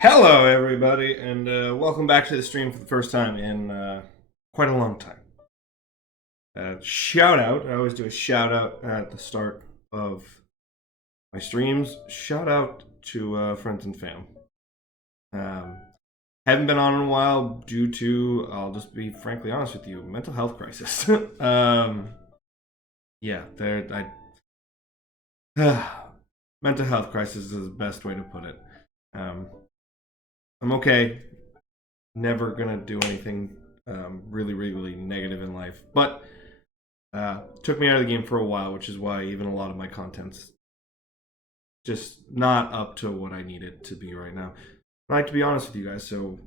Hello, everybody, and welcome back to the stream for the first time in quite a long time. Shout out, I always do a shout out at the start of my streams. Shout out to friends and fam. Um, haven't been on in a while due to, I'll just be frankly honest with you, mental health crisis. Yeah, mental health crisis is the best way to put it. Um, I'm okay. Never gonna do anything really negative in life, but took me out of the game for a while, which is why even a lot of my content's just not up to what I need it to be right now. I like to be honest with you guys, so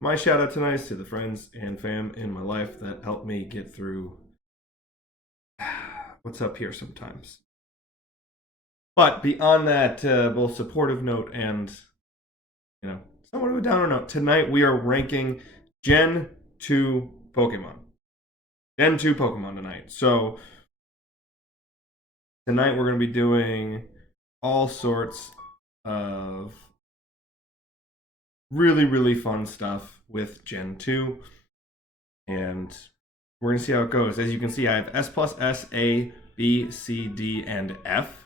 my shout out tonight is to the friends and fam in my life that helped me get through what's up here sometimes. But beyond that, both supportive note and somewhat of a downer note, tonight we are ranking Gen 2 Pokemon. Gen 2 Pokemon tonight. So tonight we're going to be doing all sorts of really fun stuff with Gen 2. And we're going to see how it goes. As you can see, I have S plus S, A, B, C, D, and F.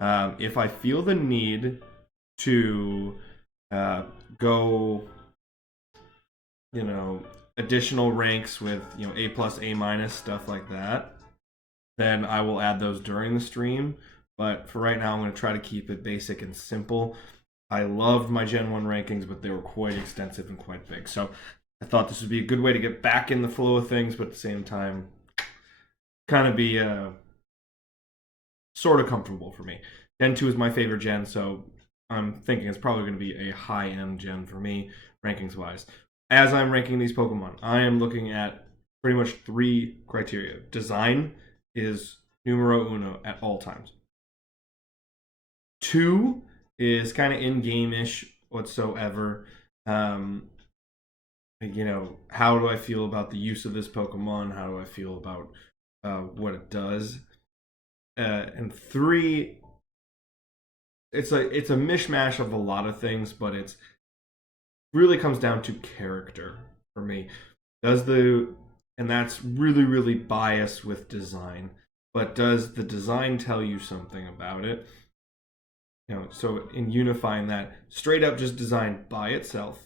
If I feel the need to go, additional ranks with, A plus, A minus, stuff like that, then I will add those during the stream. But for right now, I'm going to try to keep it basic and simple. I loved my Gen 1 rankings, but they were quite extensive and quite big. So I thought this would be a good way to get back in the flow of things, but at the same time, kind of be sort of comfortable for me. Gen 2 is my favorite gen, so I'm thinking it's probably going to be a high-end gen for me, rankings-wise. As I'm ranking these Pokemon, I am looking at pretty much 3 criteria. Design is numero uno at all times. 2 is kind of in-game-ish whatsoever. How do I feel about the use of this Pokemon? How do I feel about what it does? And 3, it's a mishmash of a lot of things, but it's really comes down to character for me. And that's really biased with design, but does the design tell you something about it? So in unifying that, straight up just design by itself.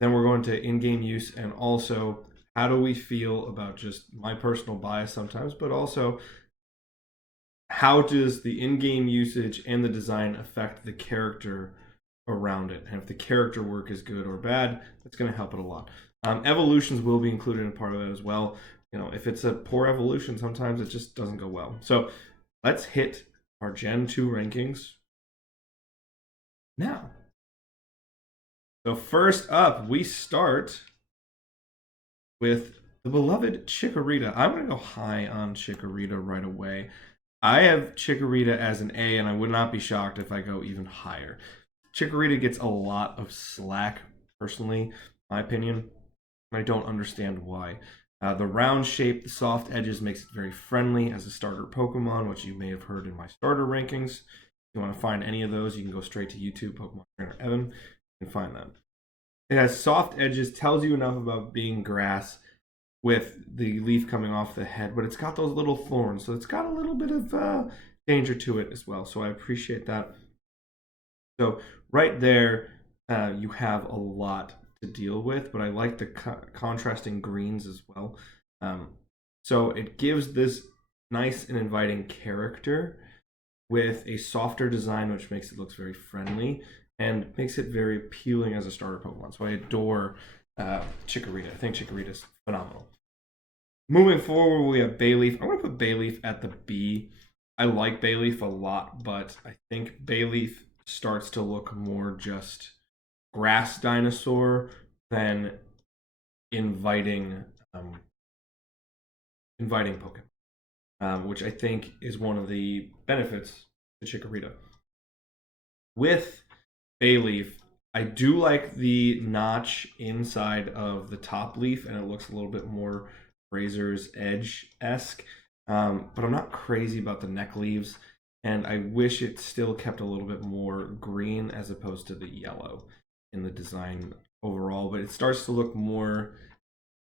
Then we're going to in-game use, and also how do we feel about just my personal bias sometimes, but also how does the in-game usage and the design affect the character around it? And if the character work is good or bad, that's going to help it a lot. Evolutions will be included in part of that as well. If it's a poor evolution, sometimes it just doesn't go well. So let's hit our Gen 2 rankings now. So first up, we start with the beloved Chikorita. I'm going to go high on Chikorita right away. I have Chikorita as an A, and I would not be shocked if I go even higher. Chikorita gets a lot of slack, personally, my opinion. I don't understand why. The round shape, the soft edges makes it very friendly as a starter Pokemon, which you may have heard in my starter rankings. If you want to find any of those, you can go straight to YouTube, Pokemon Trainer Evan, and find them. It has soft edges, tells you enough about being grass with the leaf coming off the head, but it's got those little thorns, so it's got a little bit of danger to it as well. So I appreciate that. So right there, you have a lot to deal with, but I like the contrasting greens as well. So it gives this nice and inviting character with a softer design, which makes it look very friendly and makes it very appealing as a starter Pokemon. So I adore Chikorita. I think Chikorita is phenomenal. Moving forward, we have Bayleaf. I'm going to put Bayleaf at the B. I like Bayleaf a lot, but I think Bayleaf starts to look more just grass dinosaur than inviting Pokemon, which I think is one of the benefits to Chikorita. With Bayleaf, I do like the notch inside of the top leaf, and it looks a little bit more Razor's Edge-esque. But I'm not crazy about the neck leaves. and I wish it still kept a little bit more green as opposed to the yellow in the design overall. But it starts to look more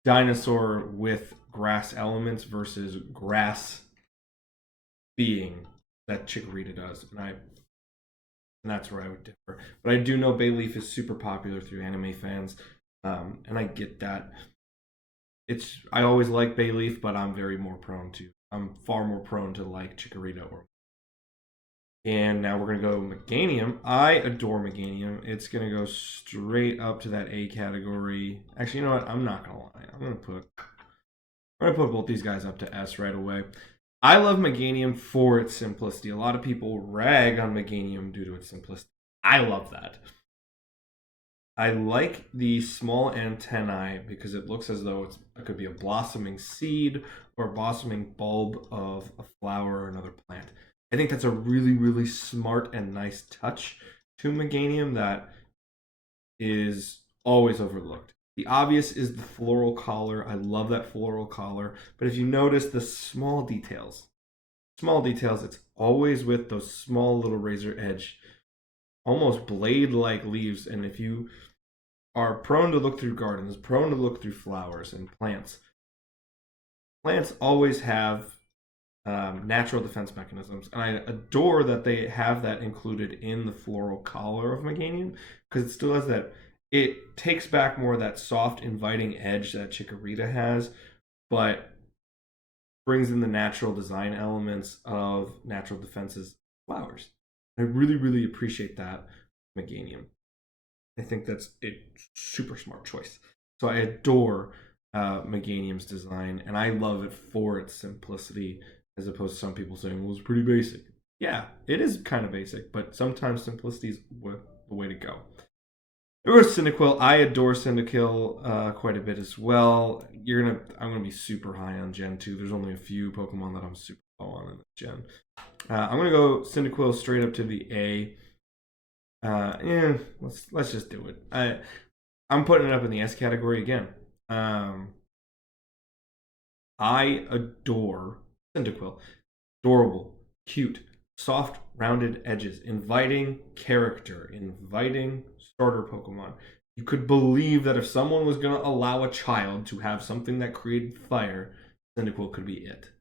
dinosaur with grass elements versus grass being that Chikorita does, and that's where I would differ. But I do know Bayleaf is super popular through anime fans, and I get that. I always like Bayleaf, but I'm far more prone to like Chikorita or. And now we're gonna go Meganium. I adore Meganium. It's gonna go straight up to that A category. Actually, you know what? I'm not gonna lie. I'm gonna put both these guys up to S right away. I love Meganium for its simplicity. A lot of people rag on Meganium due to its simplicity. I love that. I like the small antennae because it looks as though it could be a blossoming seed or a blossoming bulb of a flower or another plant. I think that's a really, really smart and nice touch to Meganium that is always overlooked. The obvious is the floral collar. I love that floral collar. But if you notice the small details, it's always with those small little razor edge, almost blade like leaves. And if you are prone to look through gardens, prone to look through flowers and plants, plants always have natural defense mechanisms. And I adore that they have that included in the floral collar of Meganium because it still has that. It takes back more of that soft, inviting edge that Chikorita has, but brings in the natural design elements of natural defenses flowers. I really, really appreciate that Meganium. I think that's a super smart choice. So I adore Meganium's design, and I love it for its simplicity, as opposed to some people saying, well, it's pretty basic. Yeah, it is kind of basic, but sometimes simplicity is the way to go. There was Cyndaquil. I adore Cyndaquil quite a bit as well. I'm gonna be super high on Gen 2. There's only a few Pokemon that I'm super low on in this gen. I'm gonna go Cyndaquil straight up to the A. Let's just do it. I'm putting it up in the S category again. I adore Cyndaquil. Adorable, cute, soft, rounded edges, inviting character, inviting starter Pokemon. You could believe that if someone was going to allow a child to have something that created fire, Cyndaquil could be it.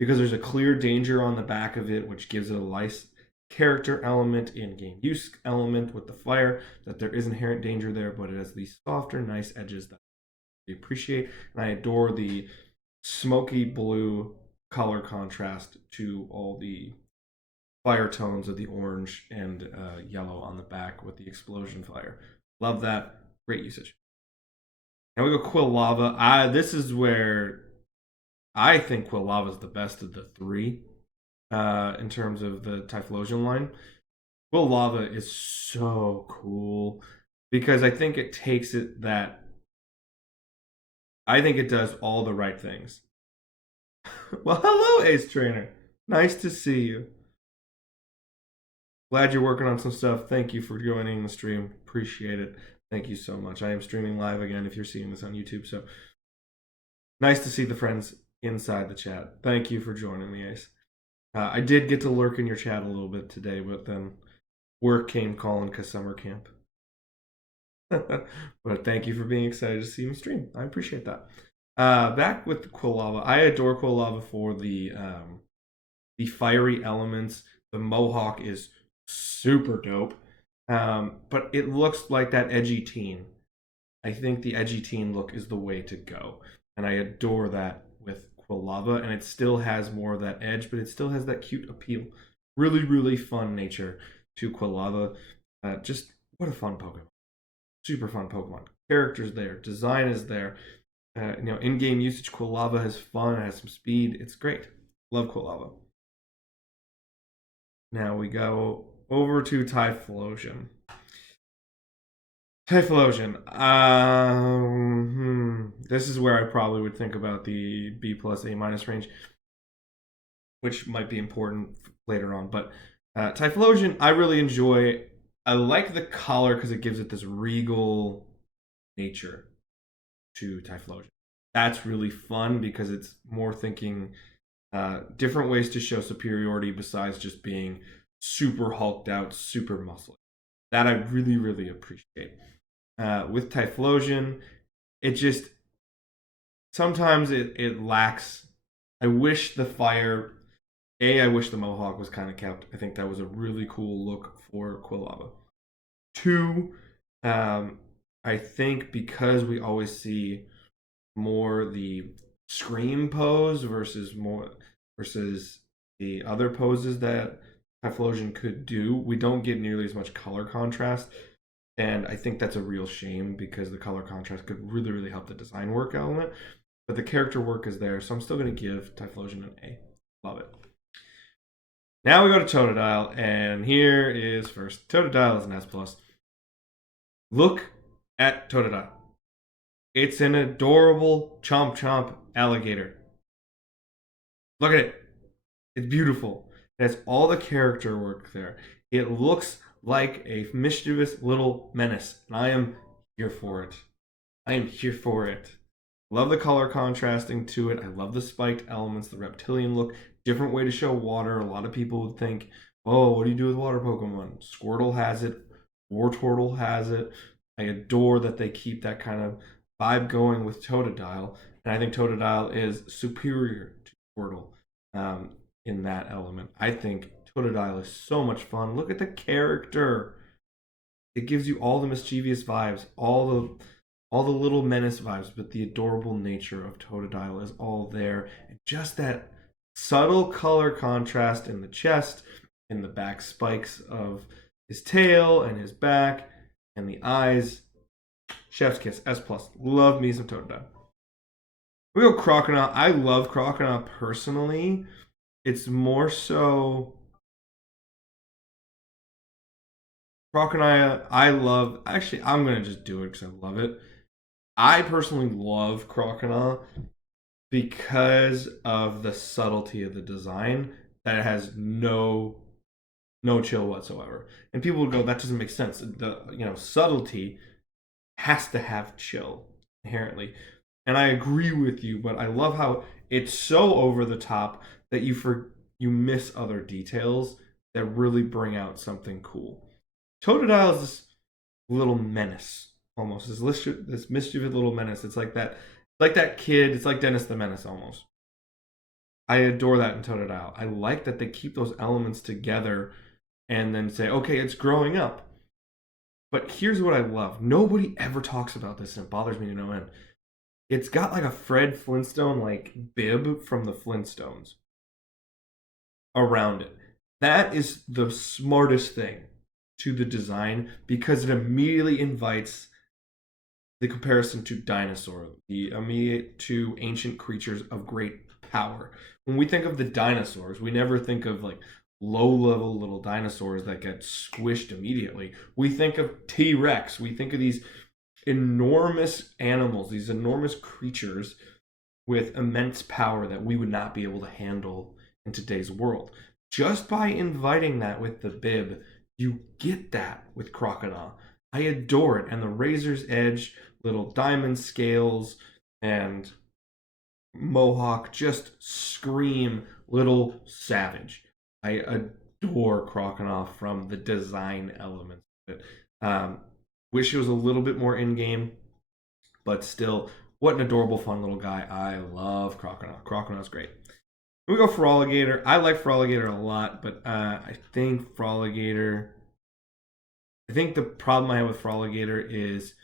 Because there's a clear danger on the back of it, which gives it a nice character element, in-game use element with the fire, that there is inherent danger there, but it has these softer, nice edges that I appreciate. And I adore the smoky blue color contrast to all the fire tones of the orange and yellow on the back with the explosion fire. Love that. Great usage. Now we go Quilava. This is where I think Quilava is the best of the three in terms of the Typhlosion line. Quilava is so cool because I think it takes it that. I think it does all the right things. Well, hello, Ace Trainer. Nice to see you. Glad you're working on some stuff. Thank you for joining the stream. Appreciate it. Thank you so much. I am streaming live again if you're seeing this on YouTube. So nice to see the friends inside the chat. Thank you for joining me, Ace. I did get to lurk in your chat a little bit today, but then work came calling because summer camp. But thank you for being excited to see me stream. I appreciate that. Back with Quilava. I adore Quilava for the fiery elements. The Mohawk is super dope. But it looks like that edgy teen. I think the edgy teen look is the way to go. And I adore that with Quilava. And it still has more of that edge, but it still has that cute appeal. Really, really fun nature to Quilava. Just what a fun Pokemon. Super fun Pokemon. Characters there. Design is there. In-game usage, Quilava has fun, has some speed. It's great. Love Quilava. Now we go over to Typhlosion. Typhlosion. This is where I probably would think about the B plus A minus range, which might be important later on. But Typhlosion, I really enjoy. I like the collar because it gives it this regal nature to Typhlosion. That's really fun because it's more thinking Different ways to show superiority besides just being super hulked out, super muscly. That I really, really appreciate. With Typhlosion, it just sometimes it lacks. I wish the fire. I wish the mohawk was kind of kept. I think that was a really cool look for Quilava. Two, um, I think because we always see more the scream pose versus the other poses that Typhlosion could do, we don't get nearly as much color contrast. And I think that's a real shame because the color contrast could really, really help the design work element. But the character work is there, so I'm still going to give Typhlosion an A. Love it. Now we go to Totodile, and here is first. Totodile is an S+. Look at Totodile. It's an adorable chomp chomp alligator. Look at it. It's beautiful. It has all the character work there. It looks like a mischievous little menace, and I am here for it. I am here for it. Love the color contrasting to it. I love the spiked elements, the reptilian look. Different way to show water. A lot of people would think, oh, what do you do with water Pokemon? Squirtle has it. Wartortle has it. I adore that they keep that kind of vibe going with Totodile. And I think Totodile is superior to Squirtle in that element. I think Totodile is so much fun. Look at the character. It gives you all the mischievous vibes, all the little menace vibes, but the adorable nature of Totodile is all there. And just that subtle color contrast in the chest, in the back spikes of his tail and his back, and the eyes. Chef's kiss, S+. Love me some Totodile. We go Crocodile. I love Crocodile personally. It's more so Crocodile. I love. Actually, I'm gonna just do it because I love it. I personally love Crocodile because of the subtlety of the design. That it has no chill whatsoever. And people would go, that doesn't make sense. The subtlety has to have chill inherently. And I agree with you, but I love how it's so over the top that you miss other details that really bring out something cool. Totodile is this little menace, almost this mischievous little menace. It's like that kid. It's like Dennis the Menace almost. I adore that in Totodile. I like that they keep those elements together and then say, okay, it's growing up. But here's what I love. Nobody ever talks about this, and it bothers me to no end. It's got like a Fred Flintstone like bib from the Flintstones around it. That is the smartest thing to the design because it immediately invites the comparison to dinosaur, the immediate to ancient creatures of great power. When we think of the dinosaurs, we never think of like low level little dinosaurs that get squished immediately. We think of T-Rex. We think of these enormous animals, these enormous creatures with immense power that we would not be able to handle in today's world. Just by inviting that with the bib, you get that with Crocodile. I adore it. And the razor's edge, little diamond scales, and mohawk just scream little savage. I adore Crocodile from the design elements of it. Wish it was a little bit more in game, but still, what an adorable, fun little guy. I love Crocodile. Crocodile's great. We go Froligator. I like Froligator a lot, but I think Froligator. I think the problem I have with Froligator is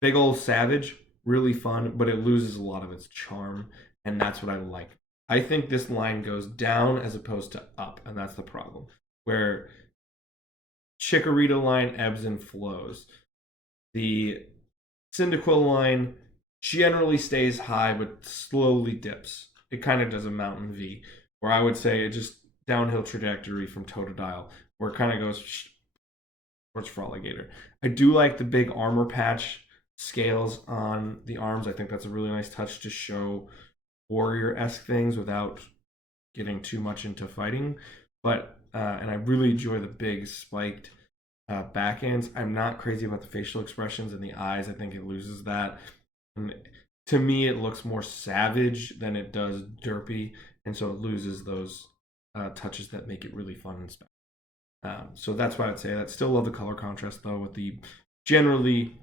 big old savage, really fun, but it loses a lot of its charm, and that's what I like. I think this line goes down as opposed to up, and that's the problem. Where Chikorita line ebbs and flows. The Cyndaquil line generally stays high but slowly dips. It kind of does a mountain V, where I would say it just downhill trajectory from Totodile, where it kind of goes towards Froligator. I do like the big armor patch scales on the arms. I think that's a really nice touch to show warrior-esque things without getting too much into fighting. But and I really enjoy the big spiked back ends. I'm not crazy about the facial expressions and the eyes. I think it loses that. And to me, it looks more savage than it does derpy. and so it loses those touches that make it really fun and special. So that's why I'd say that. Still love the color contrast though. With the generally,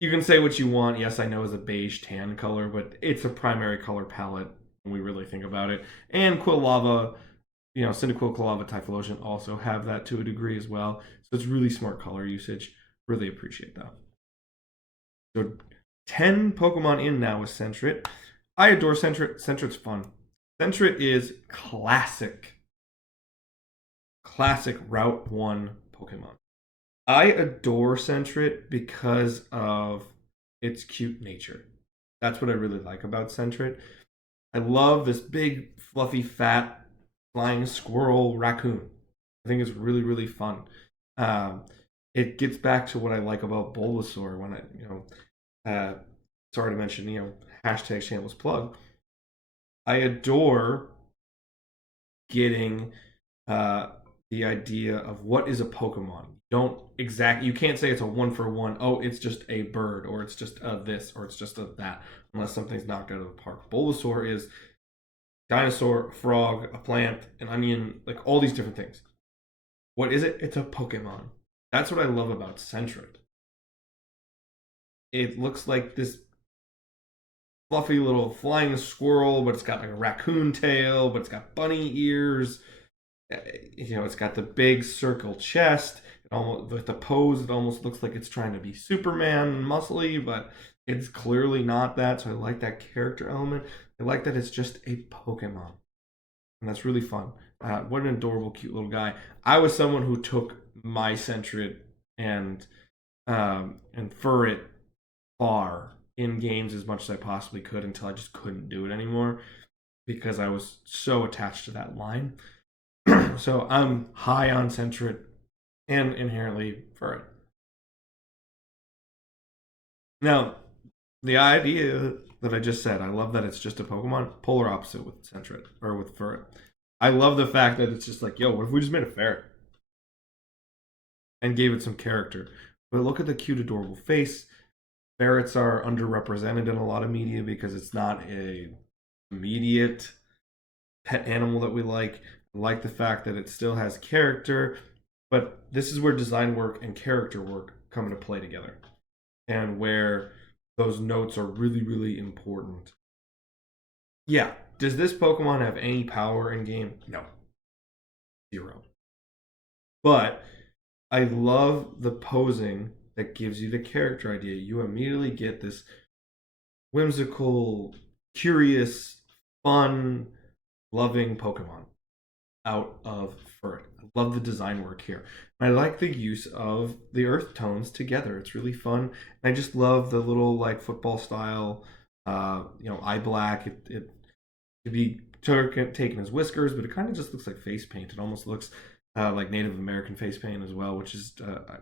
you can say what you want. Yes, I know it's a beige tan color, but it's a primary color palette when we really think about it. And Quilava, Cyndaquil, Quilava, Typhlosion also have that to a degree as well. So it's really smart color usage. Really appreciate that. So 10 Pokemon in now with Sentret. I adore Sentret. Sentret's fun. Sentret is classic Route 1 Pokemon. I adore Sentret because of its cute nature. That's what I really like about Sentret. I love this big, fluffy, fat, flying squirrel raccoon. I think it's really, really fun. Um, it gets back to what I like about Bulbasaur when sorry to mention, hashtag shameless plug. I adore getting the idea of what is a Pokemon. You can't say it's a one for one. Oh, it's just a bird, or it's just a this, or it's just a that, unless something's knocked out of the park. Bulbasaur is dinosaur, a frog, a plant, an onion, like all these different things. What is it? It's a Pokemon. That's what I love about Sentret. It looks like this fluffy little flying squirrel, but it's got like a raccoon tail, but it's got bunny ears. It's got the big circle chest. It almost with the pose, it almost looks like it's trying to be Superman muscly, but it's clearly not that. So I like that character element. I like that it's just a Pokemon, and that's really fun. What an adorable, cute little guy. I was someone who took my Sentret and Furret far in games as much as I possibly could until I just couldn't do it anymore because I was so attached to that line. So I'm high on Sentret and inherently Furret. Now, the idea that I just said, I love that it's just a Pokemon. Polar opposite with Sentret or with Furret. I love the fact that it's just like, yo, what if we just made a ferret and gave it some character? But look at the cute, adorable face. Ferrets are underrepresented in a lot of media because it's not a immediate pet animal that we like. I like the fact that it still has character, but this is where design work and character work come into play together, and where those notes are really, really important. Yeah, does this Pokemon have any power in game? No, zero. But I love the posing that gives you the character idea. You immediately get this whimsical, curious, fun, loving Pokemon out of Furret. I love the design work here. And I like the use of the earth tones together. It's really fun. And I just love the little like football style, eye black. It could be taken as whiskers, but it kind of just looks like face paint. It almost looks like Native American face paint as well, which is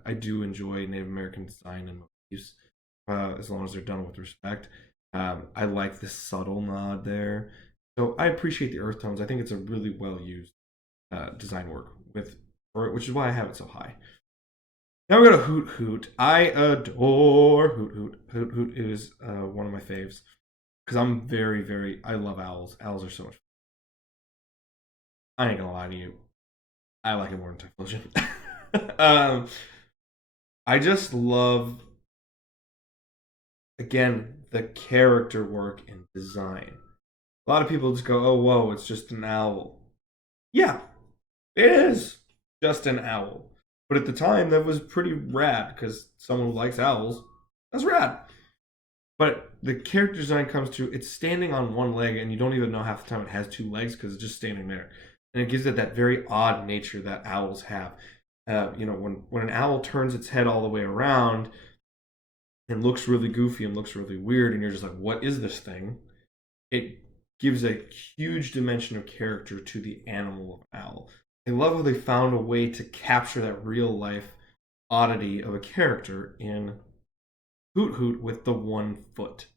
I do enjoy Native American design and motifs as long as they're done with respect. I like the subtle nod there, so I appreciate the earth tones. I think it's a really well used design work which is why I have it so high. Now we go to Hoot Hoot. I adore Hoot Hoot. Hoot Hoot is one of my faves because I'm I love owls. Owls are so much fun. I ain't gonna lie to you. I like it more than Typhlosion. I just love, again, the character work and design. A lot of people just go, oh, whoa, it's just an owl. Yeah, it is just an owl. But at the time, that was pretty rad because someone who likes owls, that's rad. But the character design comes to it's standing on one leg, and you don't even know half the time it has two legs because it's just standing there. And it gives it that very odd nature that owls have. When an owl turns its head all the way around and looks really goofy and looks really weird, and you're just like, what is this thing? It gives a huge dimension of character to the animal of owl. I love how they found a way to capture that real life oddity of a character in Hoot Hoot with the 1 foot.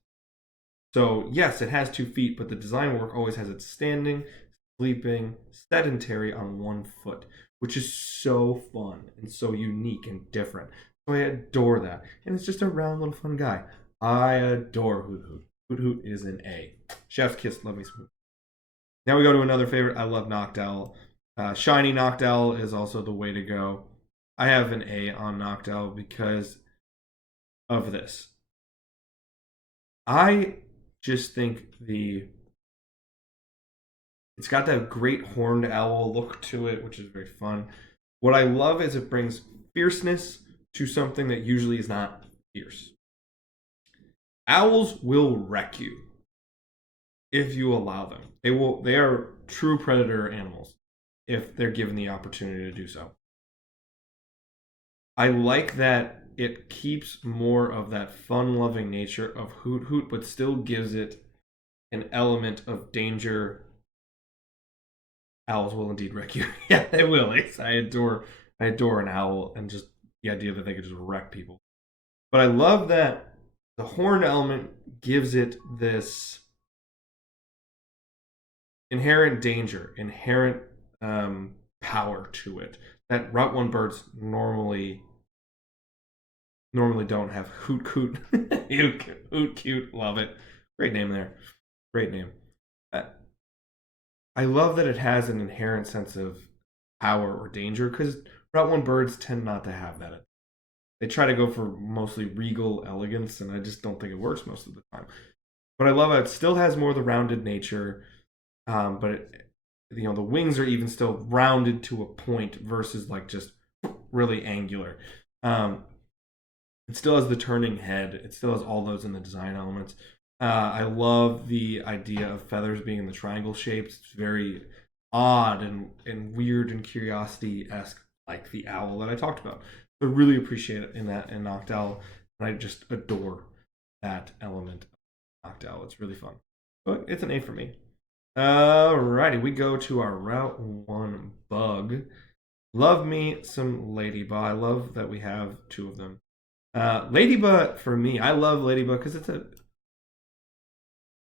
So, yes, it has 2 feet, but the design work always has it standing, sleeping, sedentary on 1 foot, which is so fun and so unique and different. So I adore that. And it's just a round little fun guy. I adore Hoot Hoot. Hoot Hoot is an A. Chef's kiss, love me some Hoot. Now we go to another favorite. I love Noctowl. Shiny Noctowl is also the way to go. I have an A on Noctowl because of this. I just think it's got that great horned owl look to it, which is very fun. What I love is it brings fierceness to something that usually is not fierce. Owls will wreck you if you allow them. They are true predator animals if they're given the opportunity to do so. I like that it keeps more of that fun-loving nature of Hoot Hoot, but still gives it an element of danger. Owls will indeed wreck you. Yeah, they will. I adore an owl and just the idea that they could just wreck people. But I love that the horn element gives it this inherent danger, inherent power to it that Route One birds normally don't have. Hoot Hoot, Hoot Cute, love it. Great name there. Great name. Uh, I love that it has an inherent sense of power or danger because Route One birds tend not to have that. They try to go for mostly regal elegance, and I just don't think it works most of the time. But I love it. It still has more of the rounded nature, but the wings are even still rounded to a point versus like just really angular. Um, it still has the turning head. It still has all those in the design elements. I love the idea of feathers being in the triangle shapes. It's very odd and weird and curiosity esque, like the owl that I talked about. I really appreciate it in Noctowl, and I just adore that element of Noctowl. It's really fun. But it's an A for me. Alrighty, we go to our Route 1 bug. Love me some Ladybug. I love that we have two of them. Ladybug, for me, I love Ladybug because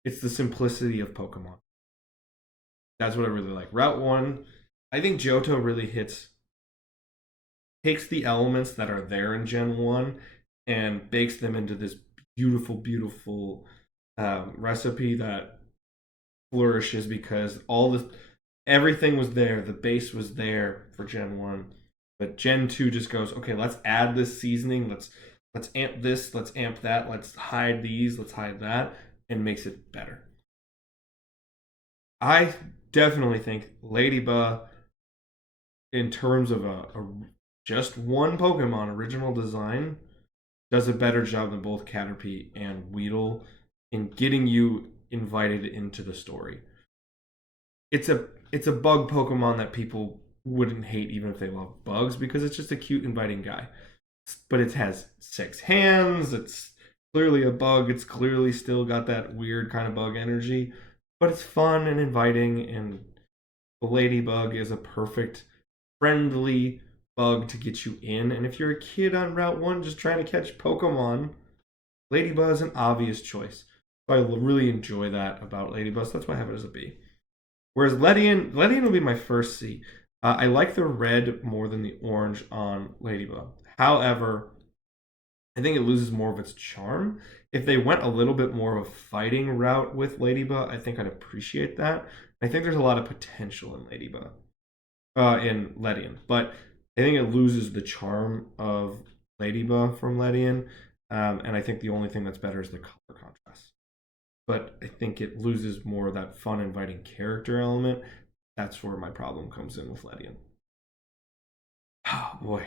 it's the simplicity of Pokemon. That's what I really like. Route 1, I think Johto really takes the elements that are there in Gen 1 and bakes them into this beautiful, beautiful recipe that flourishes because everything was there. The base was there for Gen 1. But Gen 2 just goes, okay, let's add this seasoning. Let's amp this, let's amp that, let's hide these, let's hide that, and makes it better. I definitely think Ladybug, in terms of a just one Pokemon original design, does a better job than both Caterpie and Weedle in getting you invited into the story. It's a bug Pokemon that people wouldn't hate even if they love bugs because it's just a cute, inviting guy. But it has 6 hands. It's clearly a bug. It's clearly still got that weird kind of bug energy, but it's fun and inviting. And the Ladybug is a perfect, friendly bug to get you in. And if you're a kid on Route 1 just trying to catch Pokemon, Ladybug is an obvious choice. So I really enjoy that about Ladybug. So that's why I have it as a B. Whereas Ledian will be my first C. I like the red more than the orange on Ladybug. However, I think it loses more of its charm. If they went a little bit more of a fighting route with Ladybug, I think I'd appreciate that. I think there's a lot of potential in Ladybug, in Ledian, but I think it loses the charm of Ladybug from Ledian, and I think the only thing that's better is the color contrast. But I think it loses more of that fun, inviting character element. That's where my problem comes in with Ledian. Oh boy.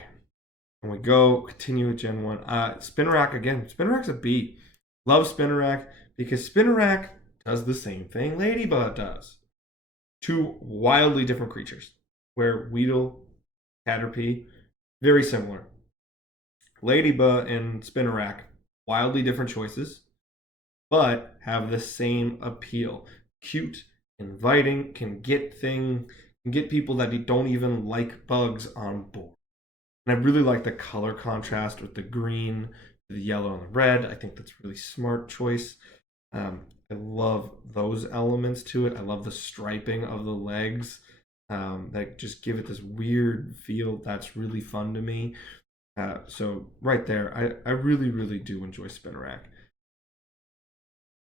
And we continue with Gen 1. Spinarak again. Spinarak's a B. Love Spinarak because Spinarak does the same thing Ladybug does. Two wildly different creatures. Where Weedle, Caterpie, very similar. Ladybug and Spinarak, wildly different choices, but have the same appeal. Cute, inviting, can get people that don't even like bugs on board. And I really like the color contrast with the green, the yellow, and the red. I think that's a really smart choice. I love those elements to it. I love the striping of the legs that just give it this weird feel that's really fun to me. So right there, I really, really do enjoy Spinarak.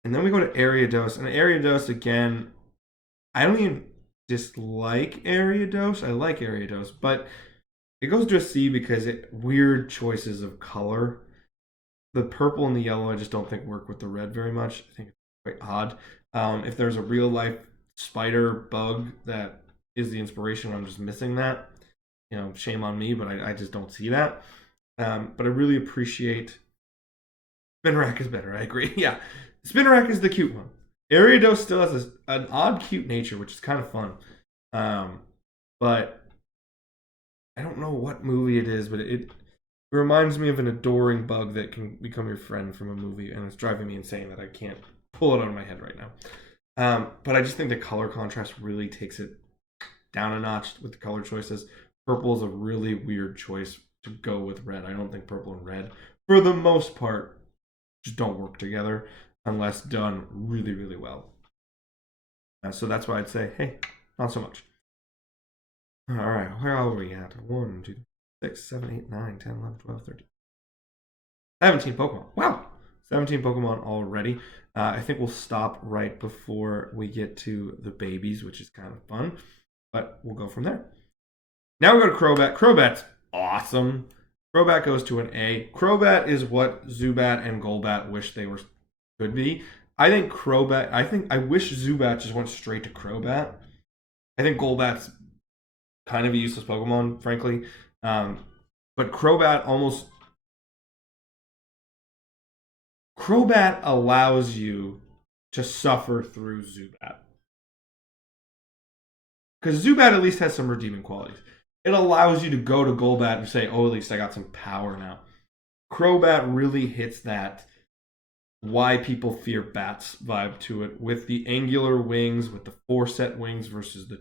And then we go to Ariados. And Ariados, again, I don't even dislike Ariados. I like Ariados, but it goes to a C because it weird choices of color. The purple and the yellow I just don't think work with the red very much. I think it's quite odd. If there's a real life spider bug that is the inspiration, I'm just missing that. Shame on me, but I just don't see that. But I really appreciate Spinarak is better. I agree. Yeah, Spinarak is the cute one. Ariados still has an odd, cute nature, which is kind of fun. But I don't know what movie it is, but it reminds me of an adoring bug that can become your friend from a movie, and it's driving me insane that I can't pull it out of my head right now. But I just think the color contrast really takes it down a notch with the color choices. Purple is a really weird choice to go with red. I don't think purple and red, for the most part, just don't work together unless done really, really well. So that's why I'd say, hey, not so much. All right, where are we at? 1, 2, 6, 7, 8, 9, 10, 11, 12, 13. 17 Pokemon. Wow. 17 Pokemon already. I think we'll stop right before we get to the babies, which is kind of fun. But we'll go from there. Now we go to Crobat. Crobat's awesome. Crobat goes to an A. Crobat is what Zubat and Golbat wish they could be. I think I wish Zubat just went straight to Crobat. I think Golbat's kind of a useless Pokemon, frankly. But Crobat allows you to suffer through Zubat. Because Zubat at least has some redeeming qualities. It allows you to go to Golbat and say, oh, at least I got some power now. Crobat really hits that why people fear bats vibe to it, with the angular wings, with the 4 set wings versus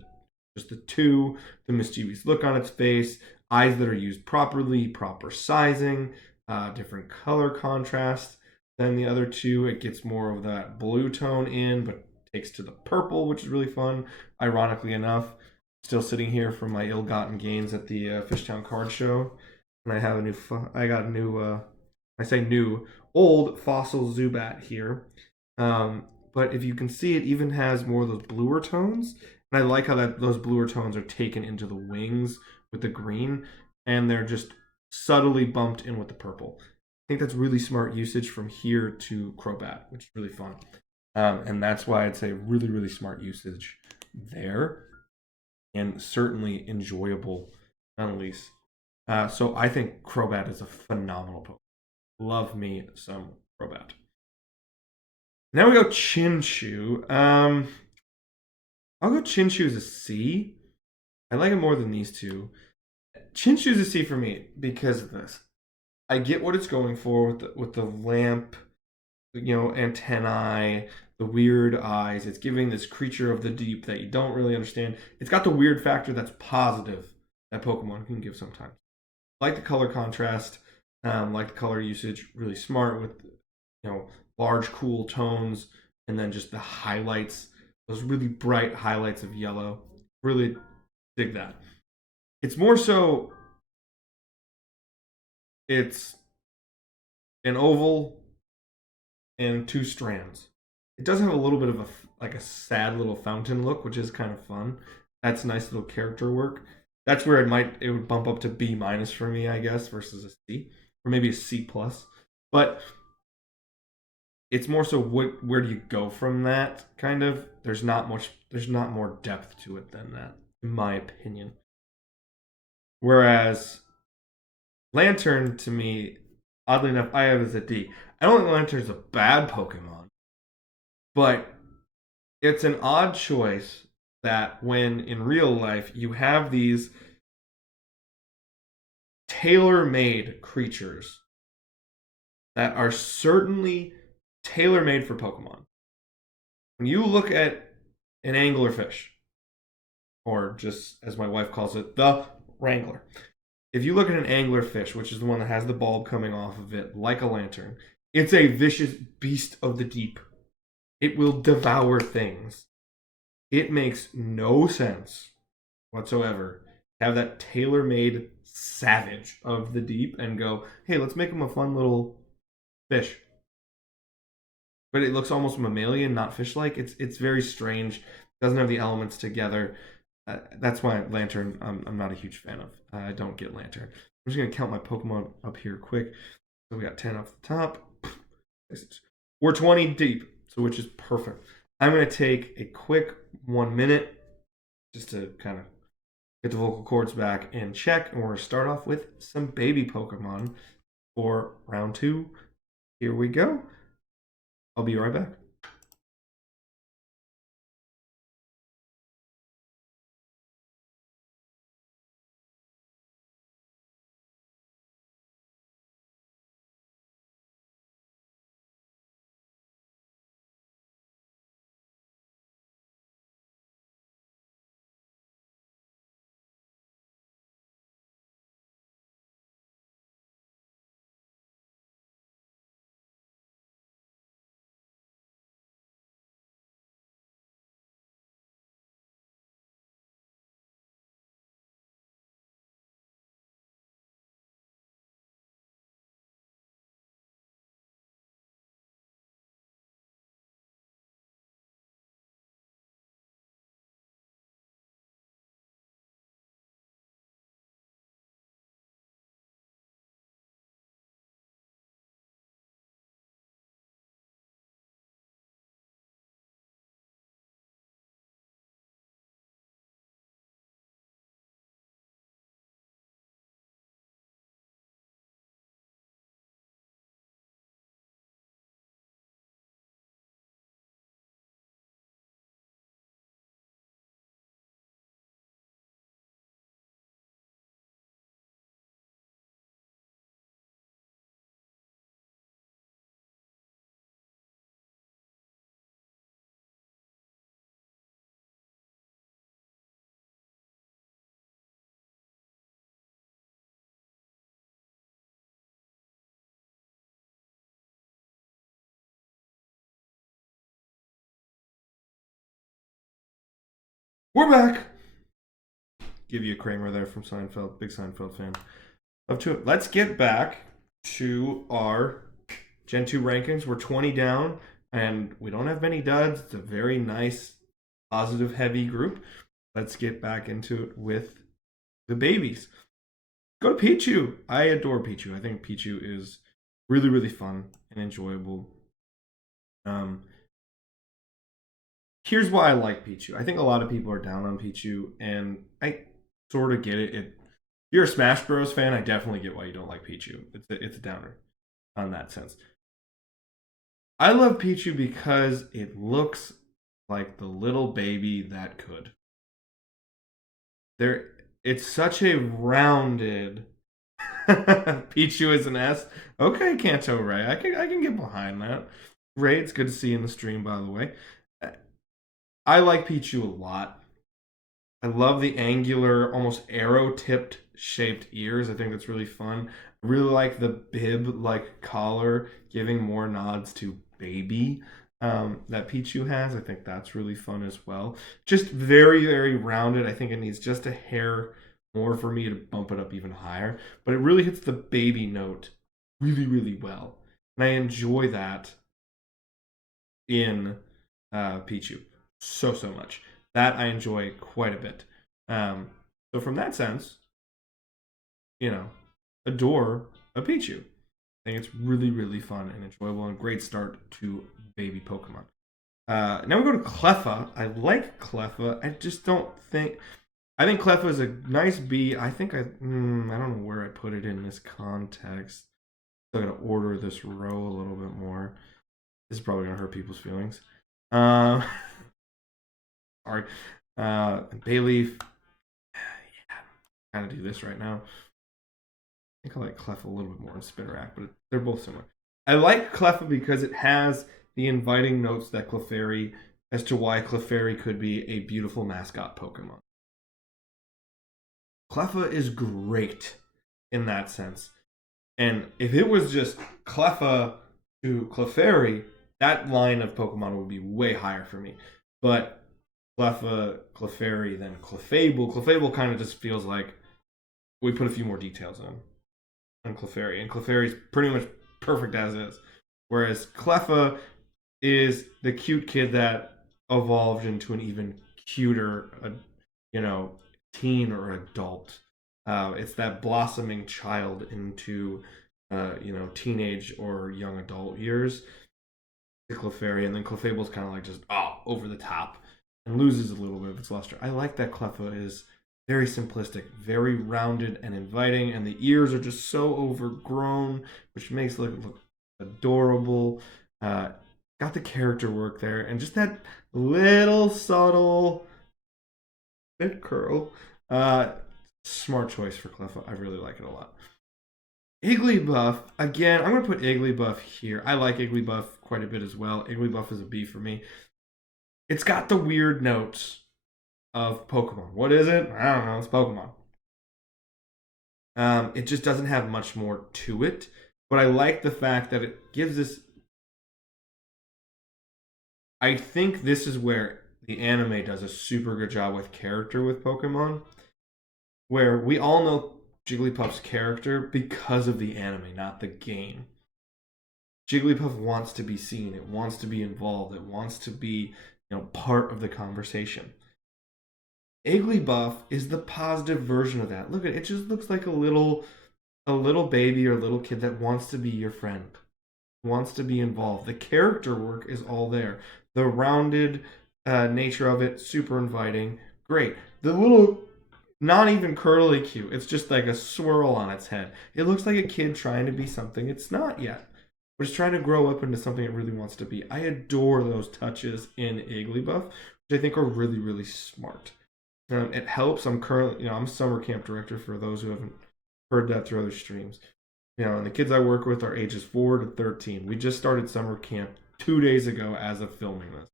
just the 2, the mischievous look on its face, eyes that are used properly, proper sizing, different color contrast than the other 2. It gets more of that blue tone in, but takes to the purple, which is really fun. Ironically enough, still sitting here from my ill-gotten gains at the Fishtown Card Show, and I got a new, I say new, old fossil Zubat here. But if you can see, it even has more of those bluer tones, and I like how those bluer tones are taken into the wings with the green, and they're just subtly bumped in with the purple. I think that's really smart usage from here to Crobat, which is really fun. And that's why I'd say really, really smart usage there, and certainly enjoyable, nonetheless. So I think Crobat is a phenomenal Pokemon. Love me some Crobat. Now we go Chinchou. I'll go Chinchou as a C. I like it more than these two. Chinchou is a C for me because of this. I get what it's going for with the lamp, antennae, the weird eyes. It's giving this creature of the deep that you don't really understand. It's got the weird factor that's positive that Pokemon can give sometimes. Like the color contrast, like the color usage, really smart with large cool tones, and then just the highlights, those really bright highlights of yellow. Really dig that. It's more so it's an oval and 2 strands. It does have a little bit of a sad little fountain look, which is kind of fun. That's nice little character work. That's where it would bump up to B minus for me, I guess, versus a C, or maybe a C plus. But it's more so where do you go from that kind of? There's not more depth to it than that, in my opinion. Whereas Lantern, to me, oddly enough, I have as a D. I don't think Lantern's a bad Pokemon, but it's an odd choice that when in real life you have these tailor-made creatures that are certainly tailor-made for Pokemon. When you look at an anglerfish, or just as my wife calls it, the Wrangler. If you look at an anglerfish, which is the one that has the bulb coming off of it like a lantern, it's a vicious beast of the deep. It will devour things. It makes no sense whatsoever to have that tailor-made savage of the deep and go, hey, let's make him a fun little fish. But it looks almost mammalian, not fish-like. It's very strange. doesn't have the elements together. That's why Lantern, I'm not a huge fan of. I don't get Lantern. I'm just gonna count my Pokemon up here quick. So we got 10 off the top. We're 20 deep, so which is perfect. I'm gonna take a quick 1 minute just to kind of get the vocal cords back in check, and we're gonna start off with some baby Pokemon for round 2. Here we go. I'll be right back. We're back. Give you a Kramer there from Seinfeld. Big Seinfeld fan. Up to it. Let's get back to our Gen 2 rankings. We're 20 down, and we don't have many duds. It's a very nice, positive, heavy group. Let's get back into it with the babies. Go to Pichu. I adore Pichu. I think Pichu is really, really fun and enjoyable. Here's why I like Pichu. I think a lot of people are down on Pichu, and I sort of get it. If you're a Smash Bros. Fan, I definitely get why you don't like Pichu. It's a downer on that sense. I love Pichu because it looks like the little baby that could. There, it's such a rounded. Pichu is an S. Okay, Kanto Ray. I can get behind that. Ray, it's good to see you in the stream, by the way. I like Pichu a lot. I love the angular, almost arrow-tipped shaped ears. I think that's really fun. I really like the bib-like collar, giving more nods to baby that Pichu has. I think that's really fun as well. Just very, very rounded. I think it needs just a hair more for me to bump it up even higher. But it really hits the baby note really, really well. And I enjoy that in Pichu so much. That I enjoy quite a bit. So from that sense, adore a Pichu. I think it's really, really fun and enjoyable and a great start to baby Pokemon. Now we go to Cleffa. I like Cleffa. I just don't think. I think Cleffa is a nice B. I think I don't know where I put it in this context. I gotta order this row a little bit more. This is probably gonna hurt people's feelings. Sorry. Bayleaf. Yeah, kind of do this right now. I think I like Cleffa a little bit more than Spinarak, but they're both similar. I like Cleffa because it has the inviting notes that Clefairy, as to why Clefairy could be a beautiful mascot Pokemon. Cleffa is great in that sense. And if it was just Cleffa to Clefairy, that line of Pokemon would be way higher for me. But Cleffa, Clefairy, then Clefable. Clefable kind of just feels like we put a few more details on Clefairy. And Clefairy's pretty much perfect as is. Whereas Cleffa is the cute kid that evolved into an even cuter, you know, teen or adult. It's that blossoming child into, teenage or young adult years. Clefairy, and then Clefable's kind of like just over the top and loses a little bit of its luster. I like that Cleffa is very simplistic, very rounded and inviting, and the ears are just so overgrown, which makes it look adorable. Got the character work there, and just that little subtle bit curl. Smart choice for Cleffa. I really like it a lot. Igglybuff, again, I'm going to put Igglybuff here. I like Igglybuff quite a bit as well. Igglybuff is a B for me. It's got the weird notes of Pokemon. What is it? I don't know. It's Pokemon. It just doesn't have much more to it. But I like the fact that it gives this. I think this is where the anime does a super good job with character with Pokemon. Where we all know Jigglypuff's character because of the anime, not the game. Jigglypuff wants to be seen. It wants to be involved. It wants to be, part of the conversation. Igglybuff is the positive version of that. Look at it; it just looks like a little baby or a little kid that wants to be your friend, wants to be involved. The character work is all there. The rounded nature of it, super inviting, great. The little, not even curly cute. It's just like a swirl on its head. It looks like a kid trying to be something it's not yet. But it's trying to grow up into something it really wants to be. I adore those touches in Igglybuff, which I think are really, really smart. It helps. I'm currently, I'm summer camp director for those who haven't heard that through other streams. And the kids I work with are ages 4 to 13. We just started summer camp 2 days ago as of filming this.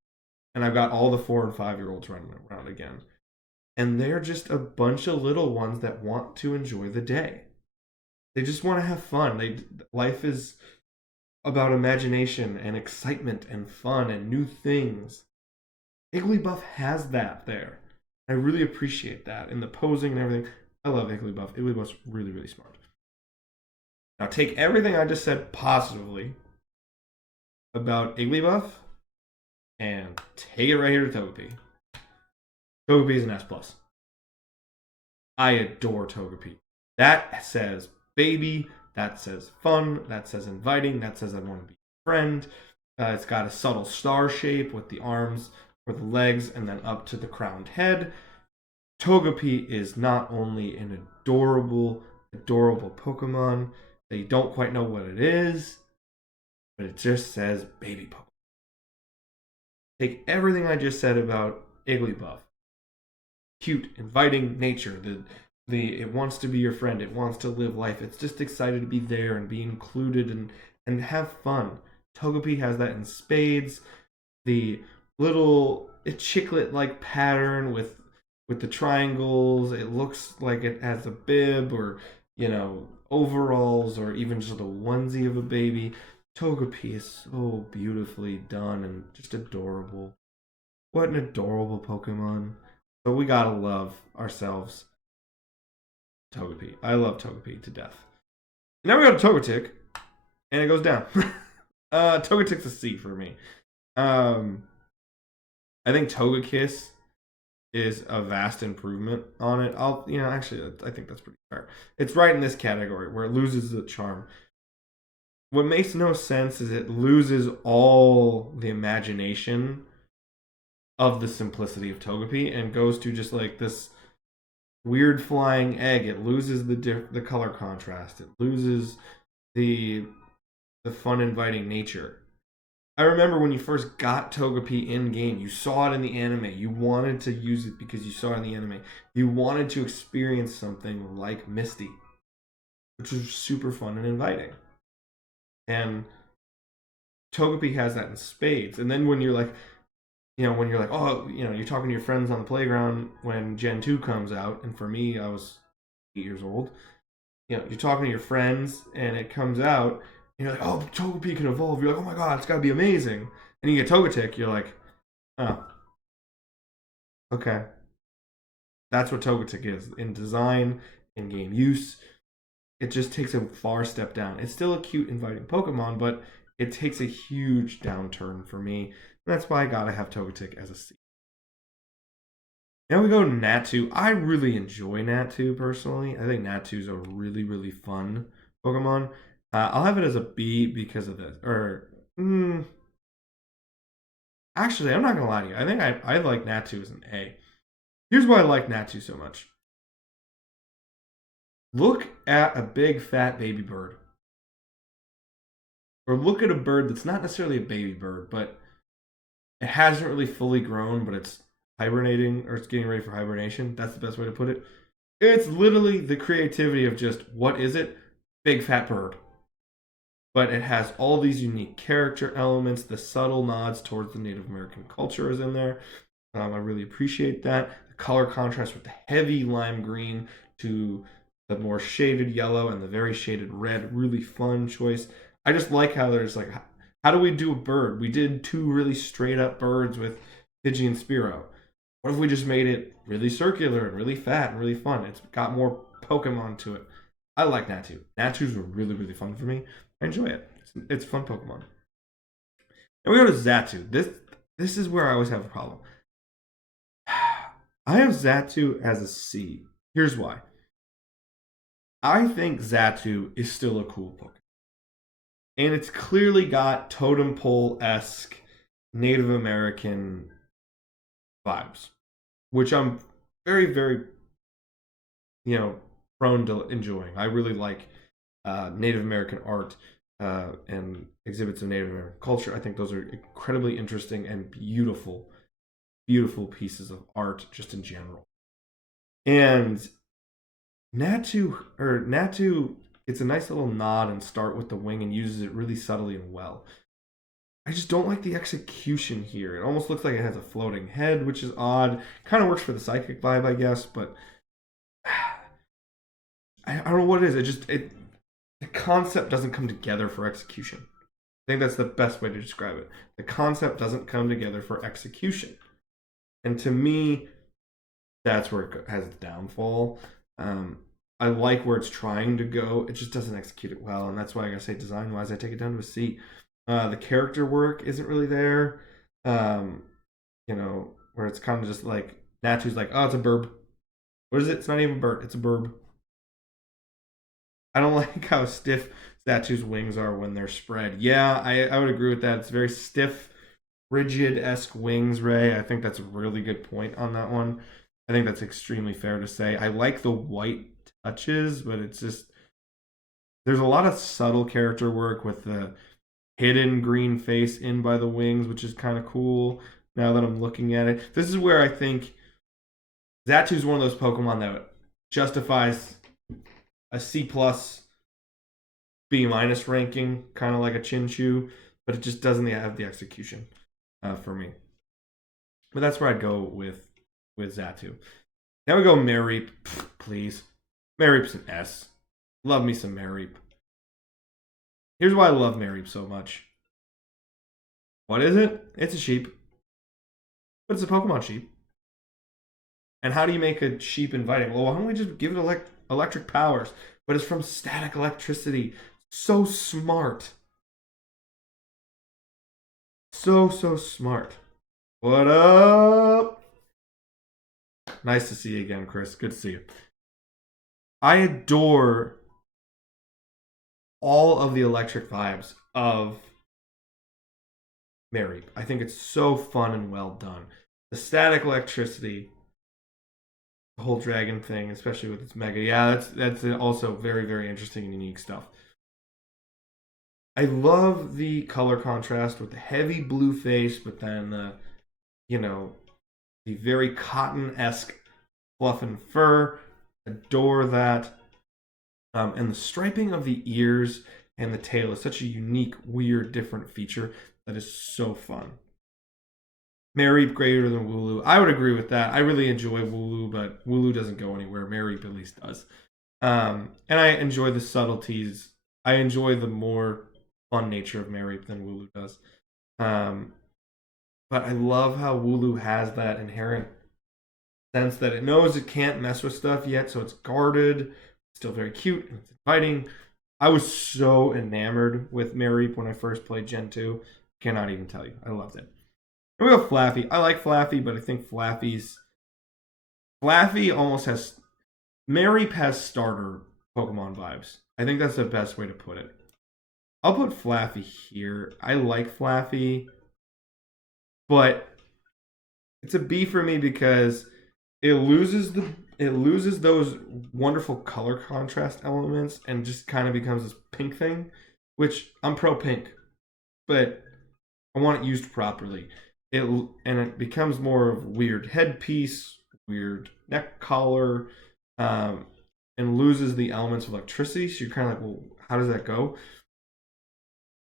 And I've got all the 4 and 5-year-olds running around again. And they're just a bunch of little ones that want to enjoy the day. They just want to have fun. Life is about imagination and excitement and fun and new things. Igglybuff has that there. I really appreciate that in the posing and everything. I love Igglybuff. Igglybuff's really, really smart. Now take everything I just said positively about Igglybuff and take it right here to Togepi. Togepi is an S+. I adore Togepi. That says baby, that says fun, that says inviting, that says I want to be a friend. It's got a subtle star shape with the arms or the legs and then up to the crowned head. Togepi is not only an adorable, adorable Pokemon that you don't quite know what it is, but it just says baby Pokemon. Take everything I just said about Igglybuff. Cute, inviting nature, it wants to be your friend, it wants to live life, it's just excited to be there and be included and have fun. Togepi has that in spades. The little chiclet like pattern with the triangles, it looks like it has a bib or overalls or even just a onesie of a baby. Togepi is so beautifully done and just adorable. What an adorable Pokemon. So we gotta love ourselves Togepi. I love Togepi to death. Now we go to Togetic, and it goes down. Togetic's a C for me. I think Togekiss is a vast improvement on it. Actually, I think that's pretty fair. It's right in this category where it loses the charm. What makes no sense is it loses all the imagination of the simplicity of Togepi and goes to just like this weird flying egg. It loses the color contrast. It loses the fun, inviting nature. I remember when you first got Togepi in game, you saw it in the anime. You wanted to use it because you saw it in the anime. You wanted to experience something like Misty, which was super fun and inviting. And Togepi has that in spades. And then when you're like, you're talking to your friends on the playground when Gen 2 comes out, and for me, I was 8 years old. You're talking to your friends, and it comes out, and you're like, oh, Togepi can evolve. You're like, oh my god, it's gotta be amazing. And you get Togetic, you're like, oh, okay. That's what Togetic is. In design, in game use, it just takes a far step down. It's still a cute, inviting Pokemon, but it takes a huge downturn for me. And that's why I gotta have Togetic as a C. Now we go to Natu. I really enjoy Natu personally. I think Natu is a really, really fun Pokemon. I'll have it as a B because of this. Actually, I'm not gonna lie to you. I think I like Natu as an A. Here's why I like Natu so much. Look at a big fat baby bird. Or look at a bird that's not necessarily a baby bird, but it hasn't really fully grown, but it's hibernating or it's getting ready for hibernation. That's the best way to put it. It's literally the creativity of just what is it? Big fat bird. But it has all these unique character elements. The subtle nods towards the Native American culture is in there. I really appreciate that. The color contrast with the heavy lime green to the more shaded yellow and the very shaded red. Really fun choice. I just like how there's like, how do we do a bird? We did two really straight up birds with Pidgey and Spearow. What if we just made it really circular and really fat and really fun? It's got more Pokemon to it. I like Natu. Natu's really, really fun for me. I enjoy it. It's a fun Pokemon. And we go to Xatu. This is where I always have a problem. I have Xatu as a C. Here's why. I think Xatu is still a cool Pokemon. And it's clearly got totem pole-esque Native American vibes, which I'm very, very, prone to enjoying. I really like Native American art and exhibits of Native American culture. I think those are incredibly interesting and beautiful, beautiful pieces of art just in general. And Natu, it's a nice little nod and start with the wing and uses it really subtly and well. I just don't like the execution here. It almost looks like it has a floating head, which is odd. Kind of works for the psychic vibe, I guess, but I don't know what it is. The concept doesn't come together for execution. I think that's the best way to describe it. The concept doesn't come together for execution. And to me, that's where it has its downfall. I like where it's trying to go. It just doesn't execute it well. And that's why I gotta say, design-wise, I take it down to a C. The character work isn't really there. Where it's kind of just like, Natu's like, oh, it's a burb. What is it? It's not even a bird. It's a burb. I don't like how stiff Statue's wings are when they're spread. Yeah, I would agree with that. It's very stiff, rigid-esque wings, Ray. I think that's a really good point on that one. I think that's extremely fair to say. I like the white touches, but it's just, there's a lot of subtle character work with the hidden green face in by the wings, which is kind of cool now that I'm looking at it. This is where I think Xatu's one of those Pokemon that justifies a C plus, B minus ranking, kind of like a Chinchou, but it just doesn't have the execution for me. But that's where I'd go with Xatu. Now we go Mareep, please. Mareep's an S. Love me some Mareep. Here's why I love Mareep so much. What is it? It's a sheep. But it's a Pokemon sheep. And how do you make a sheep inviting? Well, why don't we just give it electric powers? But it's from static electricity. So smart. So smart. What up? Nice to see you again, Chris. Good to see you. I adore all of the electric vibes of Mareep. I think it's so fun and well done. The static electricity, the whole dragon thing, especially with its mega. Yeah, that's also very, very interesting and unique stuff. I love the color contrast with the heavy blue face, but then the very cotton-esque fluff and fur. Adore that. And the striping of the ears and the tail is such a unique, weird, different feature that is so fun. Mareep greater than Wooloo. I would agree with that. I really enjoy Wooloo, but Wooloo doesn't go anywhere. Mareep at least does. And I enjoy the subtleties. I enjoy the more fun nature of Mareep than Wooloo does. But I love how Wooloo has that inherent sense that it knows it can't mess with stuff yet, so it's guarded. It's still very cute and it's inviting. I was so enamored with Mareep when I first played Gen 2. Cannot even tell you. I loved it. And we go Flaffy. I like Flaffy, but I think Flaffy's Flaffy almost has Mareep has starter Pokemon vibes. I think that's the best way to put it. I'll put Flaffy here. I like Flaffy, but it's a B for me because it loses those wonderful color contrast elements and just kind of becomes this pink thing, which I'm pro pink, but I want it used properly. It becomes more of a weird headpiece, weird neck collar, um, and loses the elements of electricity. So you're kind of like, well, how does that go?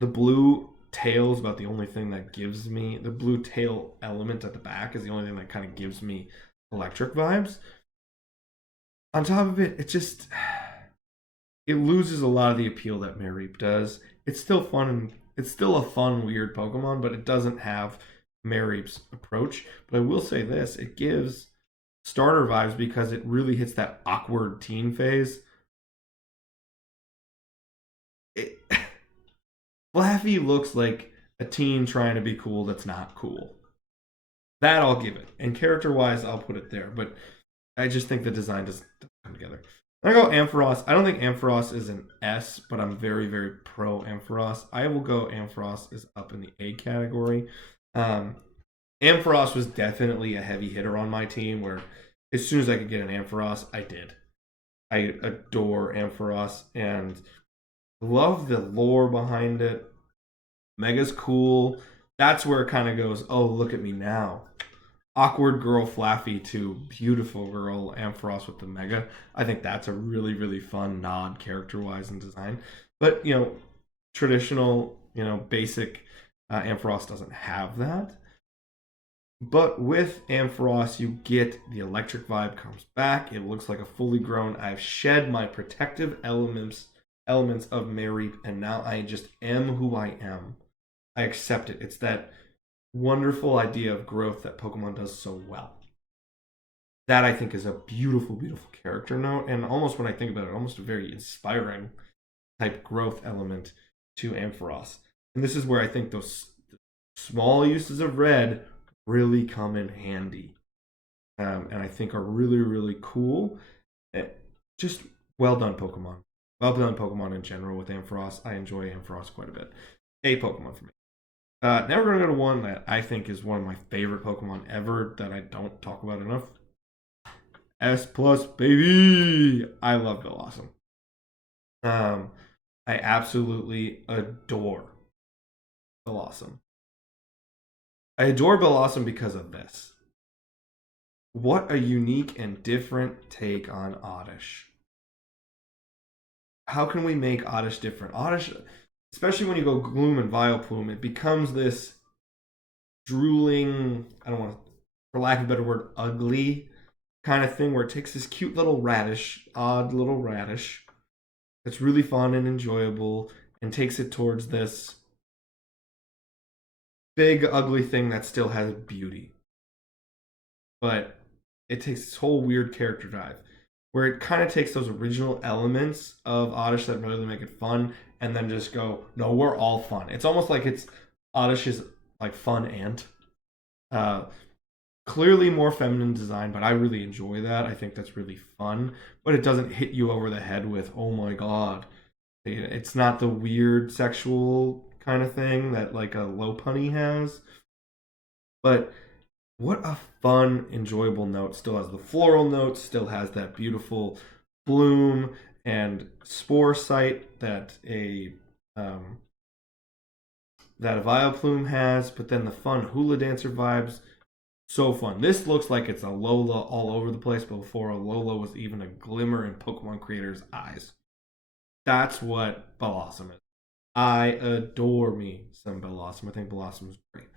The blue tail is about the only thing that gives me the blue tail element at the back is the only thing that kind of gives me electric vibes. On top of it, it loses a lot of the appeal that Mareep does. It's still fun and it's still a fun, weird Pokemon, but it doesn't have Mareep's approach. But I will say this: it gives starter vibes because it really hits that awkward teen phase. It, Flaffy looks like a teen trying to be cool that's not cool. That I'll give it. And character wise, I'll put it there. But I just think the design doesn't come together. I go Ampharos. I don't think Ampharos is an S, but I'm very, very pro Ampharos. I will go Ampharos is up in the A category. Ampharos was definitely a heavy hitter on my team where as soon as I could get an Ampharos, I did. I adore Ampharos and love the lore behind it. Mega's cool. That's where it kind of goes, oh, look at me now. Awkward girl Flaffy to beautiful girl Ampharos with the Mega. I think that's a really, really fun nod character-wise and design. But, traditional, basic Ampharos doesn't have that. But with Ampharos, you get the electric vibe comes back. It looks like a fully grown. I've shed my protective elements of Mareep, and now I just am who I am. I accept it. It's that wonderful idea of growth that Pokemon does so well. That I think is a beautiful, beautiful character note, and almost when I think about it, almost a very inspiring type growth element to Ampharos. And this is where I think those small uses of red really come in handy, and I think are really, really cool. Just well done, Pokemon. Well done, Pokemon in general with Ampharos. I enjoy Ampharos quite a bit. A Pokemon for me. Now we're going to go to one that I think is one of my favorite Pokemon ever that I don't talk about enough. S plus, baby! I love Bellossom. I absolutely adore Bellossom. I adore Bellossom because of this. What a unique and different take on Oddish. How can we make Oddish different? Oddish, especially when you go Gloom and Vileplume, it becomes this drooling, I don't want to, for lack of a better word, ugly kind of thing where it takes this cute little radish, odd little radish, that's really fun and enjoyable, and takes it towards this big, ugly thing that still has beauty. But it takes this whole weird character dive where it kind of takes those original elements of Oddish that really make it fun and then just go, no, we're all fun. It's almost like it's Oddish's like fun ant. Clearly more feminine design, but I really enjoy that. I think that's really fun, but it doesn't hit you over the head with, oh my god. It's not the weird sexual kind of thing that like a Lopunny has. But what a fun, enjoyable note. Still has the floral note, still has that beautiful bloom and spore site that a Vileplume has, but then the fun hula dancer vibes. So fun. This looks like it's a Lola all over the place, but before a Lola was even a glimmer in Pokemon creators' eyes. That's what Bellossom is. I adore me some Bellossom. I think Bellossom is great.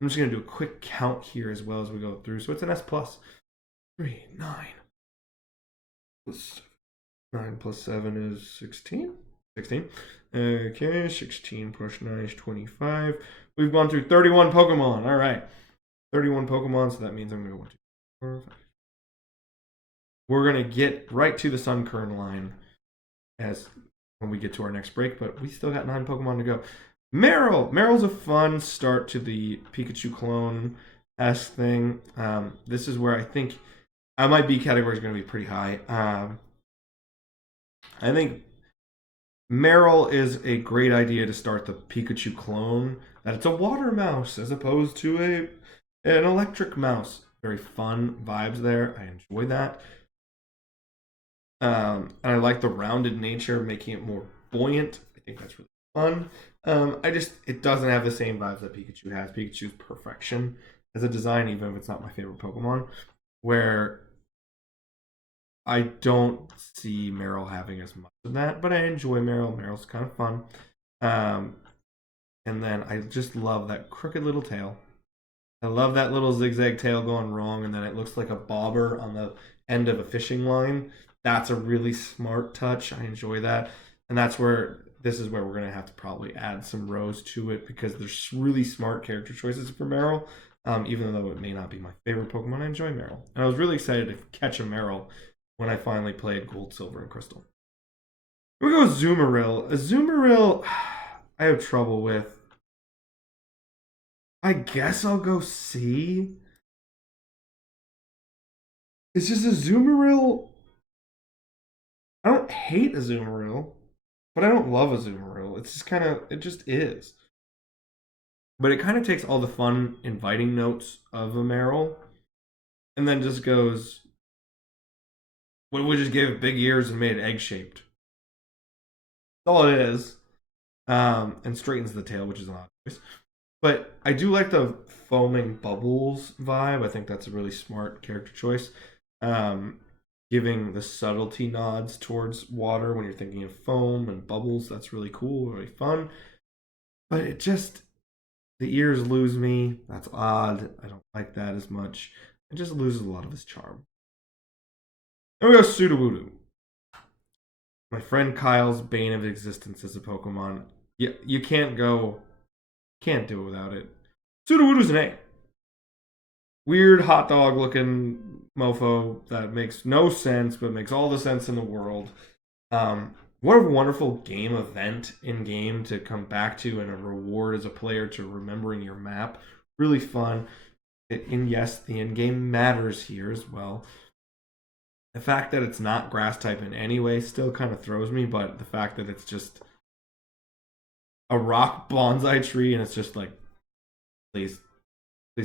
I'm just going to do a quick count here as well as we go through. So it's an S plus. 3, 9. Plus 9 plus 7 is 16. 16. Okay, 16 plus 9 is 25. We've gone through 31 Pokemon. All right. 31 Pokemon, so that means I'm going to go 1, 2, 4, 5. We're going to get right to the Sunkern line as when we get to our next break, but we still got 9 Pokemon to go. Meryl's a fun start to the Pikachu clone-esque thing. This is where I think My B category is going to be pretty high. I think Meryl is a great idea to start the Pikachu clone. That it's a water mouse as opposed to an electric mouse. Very fun vibes there. I enjoy that. And I like the rounded nature, making it more buoyant. I think that's really fun. It doesn't have the same vibes that Pikachu has. Pikachu's perfection as a design, even if it's not my favorite Pokemon. Where I don't see Meryl having as much of that, but I enjoy Meryl. Meryl's kind of fun. Um, and then I just love that crooked little tail. I love that little zigzag tail going wrong, and then it looks like a bobber on the end of a fishing line. That's a really smart touch. I enjoy that. And this is where we're going to have to probably add some rows to it because there's really smart character choices for Meryl. Even though it may not be my favorite Pokemon, I enjoy Meryl. And I was really excited to catch a Meryl when I finally played Gold, Silver, and Crystal. Here we go with Azumarill. Azumarill, I have trouble with. I guess I'll go C. It's just Azumarill. I don't hate Azumarill, but I don't love Azumarill. It's just it just is. But it kind of takes all the fun, inviting notes of a Meryl, and then just goes, what we just gave it big ears and made it egg shaped. That's all it is. And straightens the tail, which is an odd choice. But I do like the foaming bubbles vibe. I think that's a really smart character choice. Giving the subtlety nods towards water when you're thinking of foam and bubbles. That's really cool, really fun. But the ears lose me. That's odd. I don't like that as much. It just loses a lot of its charm. Then we go Sudowoodo. My friend Kyle's bane of existence as a Pokemon. You can't do it without it. Sudowoodo's an A. Weird hot dog looking mofo that makes no sense but makes all the sense in the world. What a wonderful game event in game to come back to and a reward as a player to remembering your map. Really fun. And yes, the in game matters here as well. The fact that it's not grass type in any way still kind of throws me, but the fact that it's just a rock bonsai tree and it's just like, please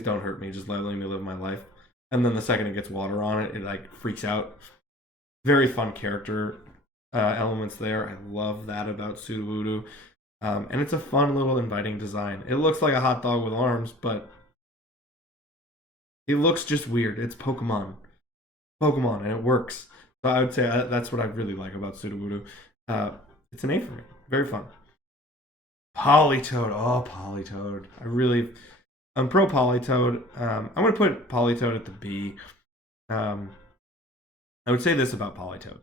don't hurt me, just let me live my life. And then the second it gets water on it, it like freaks out. Very fun character elements there. I love that about Sudowoodo. And it's a fun little inviting design. It looks like a hot dog with arms, but it looks just weird. It's Pokemon, and it works. So I would say that's what I really like about Sudowoodo. It's an A for me. Very fun. Politoed. Oh, Politoed. I'm pro Politoed. I'm going to put Politoed at the B. I would say this about Politoed.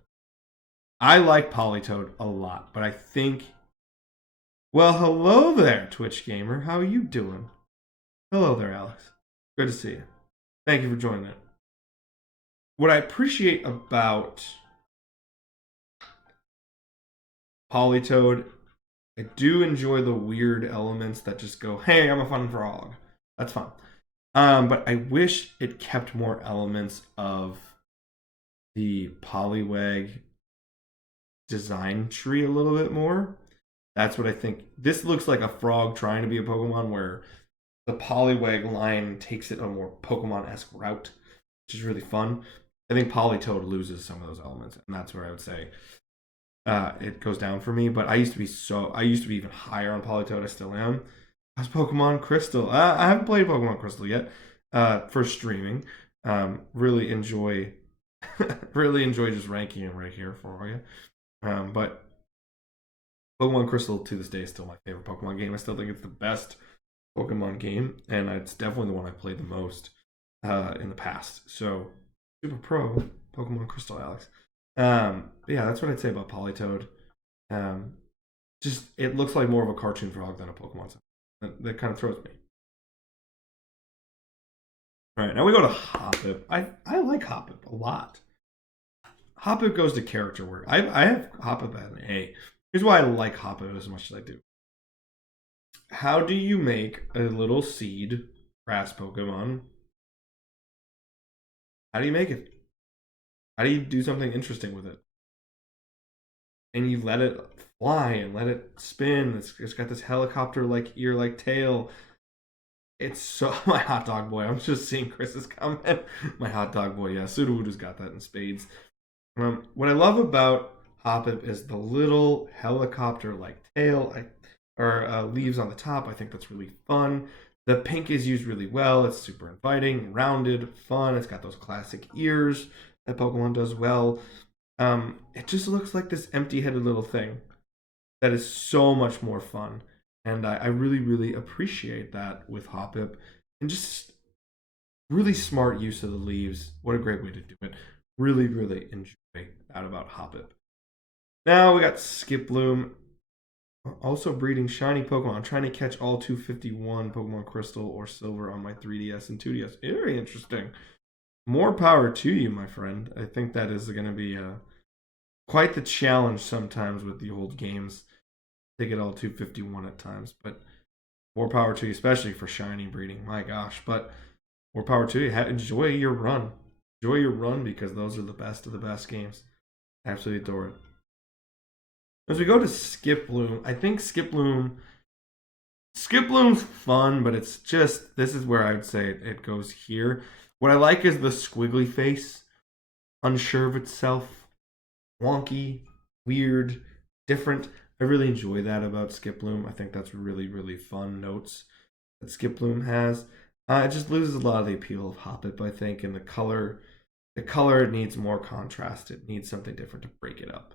I like Politoed a lot, but I think. Well, hello there, Twitch Gamer. How are you doing? Hello there, Alex. Good to see you. Thank you for joining it. What I appreciate about Politoed, I do enjoy the weird elements that just go, hey, I'm a fun frog. That's fun. But I wish it kept more elements of the Poliwag design tree a little bit more. That's what I think. This looks like a frog trying to be a Pokemon where the Poliwag line takes it a more Pokemon-esque route, which is really fun. I think Politoed loses some of those elements, and that's where I would say it goes down for me. But I used to be even higher on Politoed. I still am. How's Pokemon Crystal? I haven't played Pokemon Crystal yet. For streaming, really enjoy just ranking it right here for you. But Pokemon Crystal to this day is still my favorite Pokemon game. I still think it's the best Pokemon game, and it's definitely the one I've played the most in the past. So super pro Pokemon Crystal, Alex. Yeah, that's what I'd say about Politoed. Just it looks like more of a cartoon frog than a Pokemon. That kind of throws me. All right, now we go to Hoppip. I like Hoppip a lot. Hoppip goes to character work. I have Hoppip at an A. Here's why I like Hoppip as much as I do. How do you make a little seed grass Pokemon? How do you make it? How do you do something interesting with it? And you let it fly and let it spin. It's got this helicopter like ear like tail. It's so my hot dog boy. I'm just seeing Chris's comment. My hot dog boy, yeah. Sudowoodo's got that in spades. What I love about Hoppip is the little helicopter like tail or leaves on the top. I think that's really fun. The pink is used really well. It's super inviting, rounded, fun. It's got those classic ears that Pokemon does well. It just looks like this empty-headed little thing that is so much more fun, and I really, really appreciate that with Hoppip, and just really smart use of the leaves. What a great way to do it. Really, really enjoy that about Hoppip. Now we got Skiploom, also breeding shiny Pokemon. I'm trying to catch all 251 Pokemon Crystal or Silver on my 3DS and 2DS. Very interesting. More power to you, my friend. I think that is going to be quite the challenge sometimes with the old games. They get all 251 at times, but more power to you, especially for shiny breeding. My gosh, but more power to you. Enjoy your run. Enjoy your run because those are the best of the best games. Absolutely adore it. As we go to Skiploom, I think Skiploom's fun, but it's just this is where I would say it goes here. What I like is the squiggly face, unsure of itself, wonky, weird, different. I really enjoy that about Skiploom. I think that's really, really fun notes that Skiploom has. It just loses a lot of the appeal of Hoppip, I think, and the color. The color needs more contrast. It needs something different to break it up.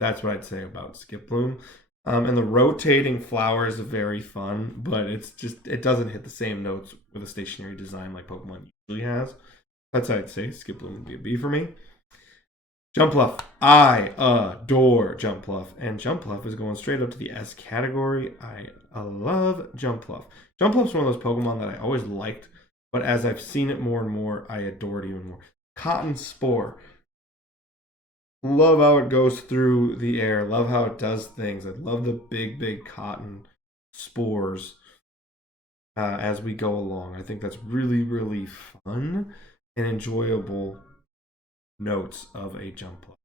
That's what I'd say about Skiploom. And the rotating flowers are very fun, but it doesn't hit the same notes with a stationary design like Pokemon usually has. That's how I'd say Skiploom would be a B for me. Jumpluff. I adore Jumpluff. And Jumpluff is going straight up to the S category. I love Jumpluff. Jumpluff's one of those Pokemon that I always liked, but as I've seen it more and more, I adore it even more. Cotton Spore. Love how it goes through the air. Love how it does things. I love the big, big cotton spores as we go along. I think that's really, really fun and enjoyable notes of a Jumpluff.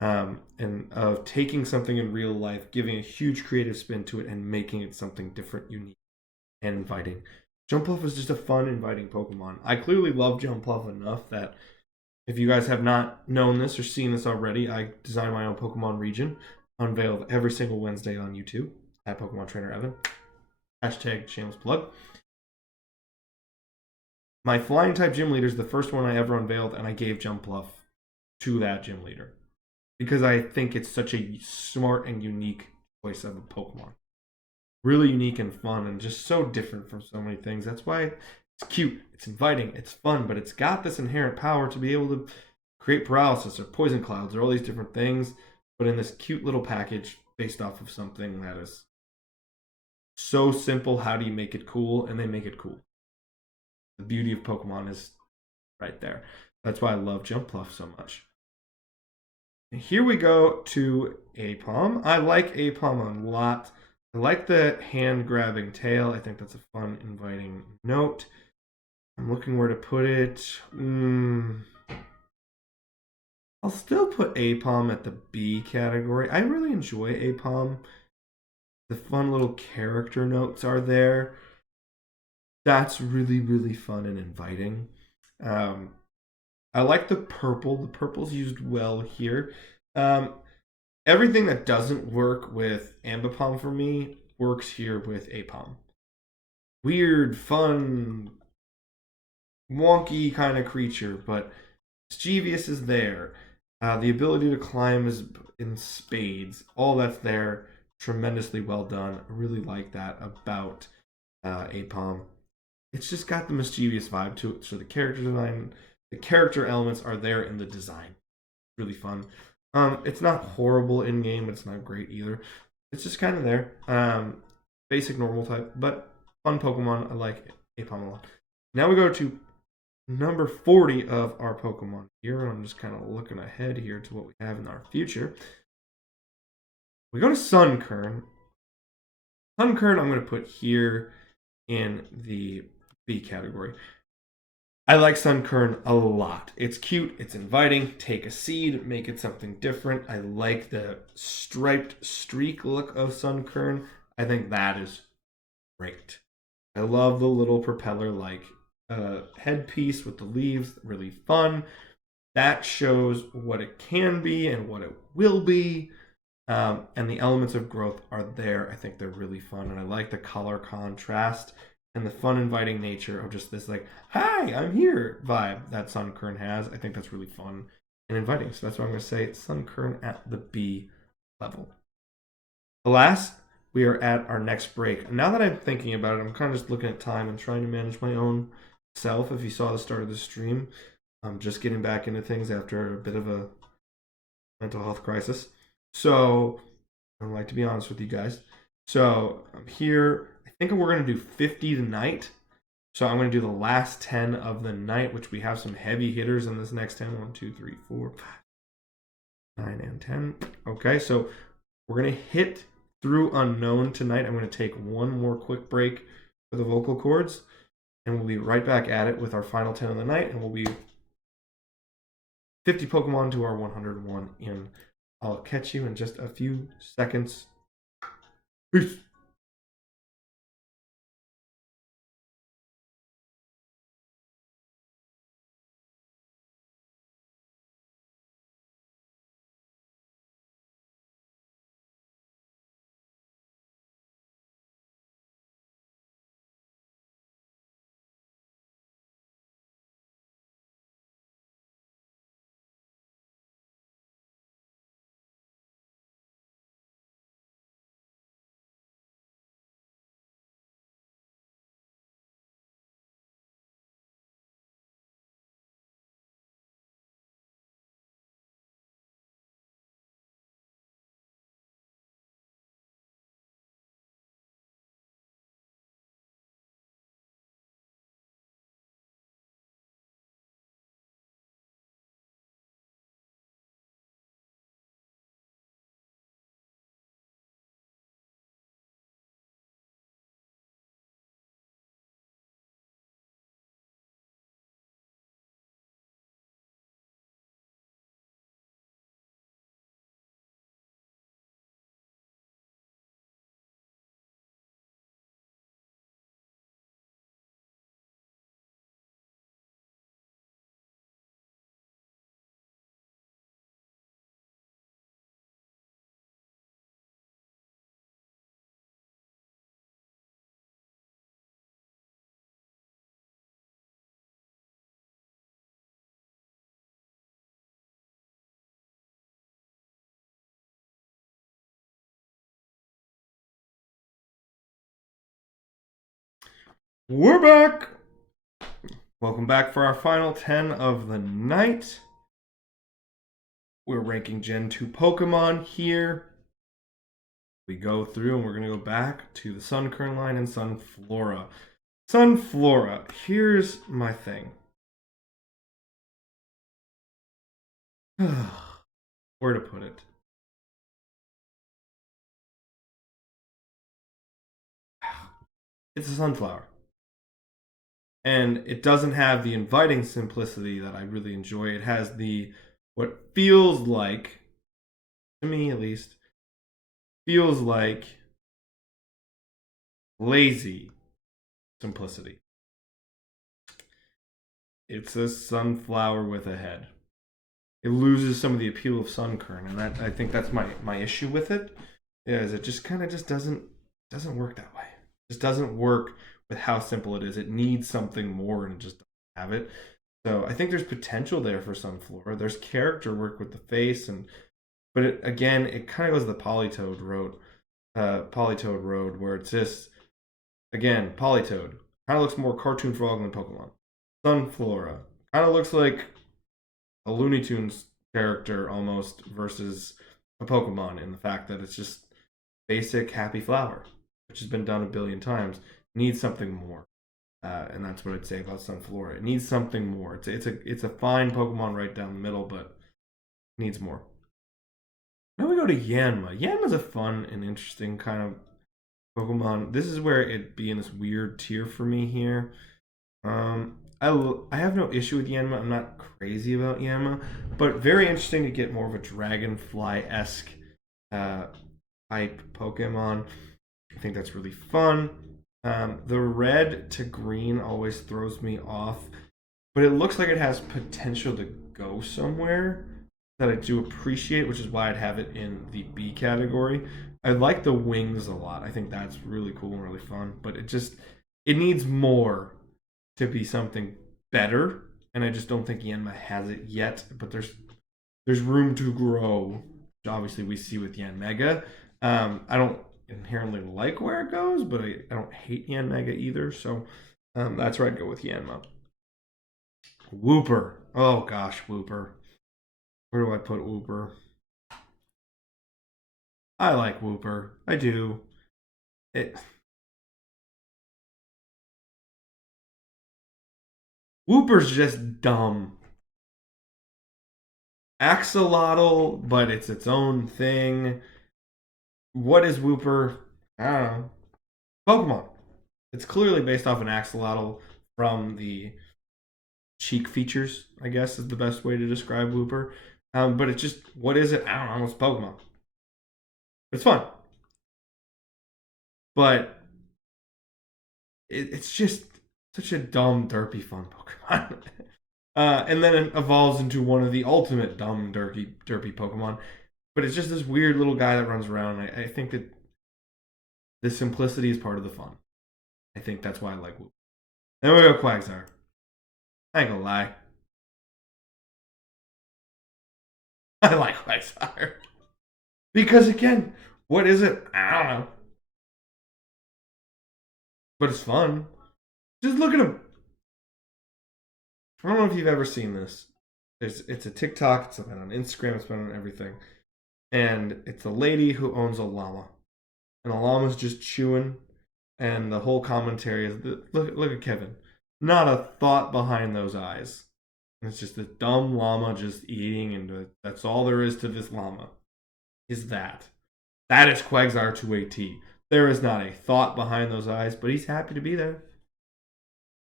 And of taking something in real life, giving a huge creative spin to it, and making it something different, unique, and inviting. Jumpluff is just a fun, inviting Pokemon. I clearly love Jumpluff enough that if you guys have not known this or seen this already, I design my own Pokemon region, unveiled every single Wednesday on YouTube at Pokemon Trainer Evan. Hashtag shameless plug. My flying type gym leader is the first one I ever unveiled, and I gave Jumpluff to that gym leader because I think it's such a smart and unique choice of a Pokemon. Really unique and fun, and just so different from so many things. That's why it's cute, it's inviting, it's fun, but it's got this inherent power to be able to create paralysis or poison clouds or all these different things, but in this cute little package based off of something that is so simple. How do you make it cool? And they make it cool. The beauty of Pokemon is right there. That's why I love Jumpluff so much. And here we go to Apom. I like Apom a lot. I like the hand grabbing tail. I think that's a fun, inviting note. I'm looking where to put it. I'll still put Apom at the B category. I really enjoy Apom. The fun little character notes are there. That's really, really fun and inviting. I like the purple. The purple's used well here. Everything that doesn't work with Ambipom for me works here with Apom. Weird, fun, wonky kind of creature, but Mischievous is there. The ability to climb is in spades. All that's there. Tremendously well done. I really like that about Apom. It's just got the mischievous vibe to it. So the character design, the character elements are there in the design. Really fun. It's not horrible in game. It's not great either. It's just kind of there. Basic normal type, but fun Pokemon. I like Apom a lot. Now we go to number 40 of our Pokemon here. I'm just kind of looking ahead here to what we have in our future. We go to Sunkern. Sunkern I'm going to put here in the B category. I like Sunkern a lot. It's cute, it's inviting. Take a seed, make it something different. I like the striped streak look of Sunkern. I think that is great. I love the little propeller like headpiece with the leaves, really fun. That shows what it can be and what it will be. And the elements of growth are there. I think they're really fun, and I like the color contrast and the fun, inviting nature of just this like "Hi, I'm here" vibe that Sunkern has. I think that's really fun and inviting. So that's why I'm going to say Sunkern at the B level. Alas, we are at our next break. Now that I'm thinking about it, I'm kind of just looking at time and trying to manage my own self. If you saw the start of the stream, I'm just getting back into things after a bit of a mental health crisis. So I like to be honest with you guys. So I'm here. I think we're going to do 50 tonight. So I'm going to do the last 10 of the night, which we have some heavy hitters in this next 10. 1, 2, 3, 4, 5, 9, and 10. Okay, so we're going to hit through Unknown tonight. I'm going to take one more quick break for the vocal cords, and we'll be right back at it with our final 10 of the night, and we'll be 50 Pokemon to our 101 in. I'll catch you in just a few seconds. Peace. We're back. Welcome back for our final 10 of the night. We're ranking Gen 2 Pokemon here. We go through and we're going to go back to the Sunkern line and Sunflora. Sunflora, here's my thing. Where to put it? It's a sunflower. And it doesn't have the inviting simplicity that I really enjoy. It has the, what feels like, to me at least, feels like lazy simplicity. It's a sunflower with a head. It loses some of the appeal of Sunkern, and I think that's my issue with it. Is it just kind of just doesn't work that way. It just doesn't work with how simple it is. It needs something more, and it just doesn't have it. So I think there's potential there for Sunflora. There's character work with the face, but again, it kind of goes the Polytoad road, where it's just again Polytoad kind of looks more cartoon frog than Pokemon. Sunflora kind of looks like a Looney Tunes character almost versus a Pokemon in the fact that it's just basic happy flower, which has been done a billion times. Needs something more, and that's what I'd say about Sunflora. It needs something more. It's a fine Pokemon right down the middle, but needs more. Now we go to Yanma. Yanma's a fun and interesting kind of Pokemon. This is where it'd be in this weird tier for me here. I have no issue with Yanma. I'm not crazy about Yanma, but very interesting to get more of a dragonfly esque uh, type Pokemon. I think that's really fun. The red to green always throws me off, but it looks like it has potential to go somewhere that I do appreciate, which is why I'd have it in the B category. I like the wings a lot. I think that's really cool and really fun, but it needs more to be something better, and I just don't think Yanma has it yet. But there's room to grow. Which obviously, we see with Yan Mega. I don't inherently like where it goes, but I don't hate Yan Mega either. So that's where I'd go with Yanma. Wooper. Oh gosh, Wooper. Where do I put Wooper? I like Wooper. I do. It Wooper's just dumb. Axolotl, but it's its own thing. What is Wooper? I don't know. Pokemon. It's clearly based off an axolotl from the cheek features, I guess is the best way to describe Wooper. But it's just, what is it? I don't know. It's Pokemon. It's fun. But it's just such a dumb, derpy, fun Pokemon. And then it evolves into one of the ultimate dumb, derpy Pokemon. But it's just this weird little guy that runs around. I think that the simplicity is part of the fun. I think that's why I like Wooper. Then we go Quagsire. I ain't gonna lie. I like Quagsire. Because again, what is it? I don't know. But it's fun. Just look at him. I don't know if you've ever seen this. It's a TikTok, it's been on Instagram, it's been on everything. And it's a lady who owns a llama. And the llama's just chewing. And the whole commentary is look at Kevin. Not a thought behind those eyes. It's just a dumb llama just eating, and that's all there is to this llama. Is that. That is Quagsire to a T. There is not a thought behind those eyes, but he's happy to be there.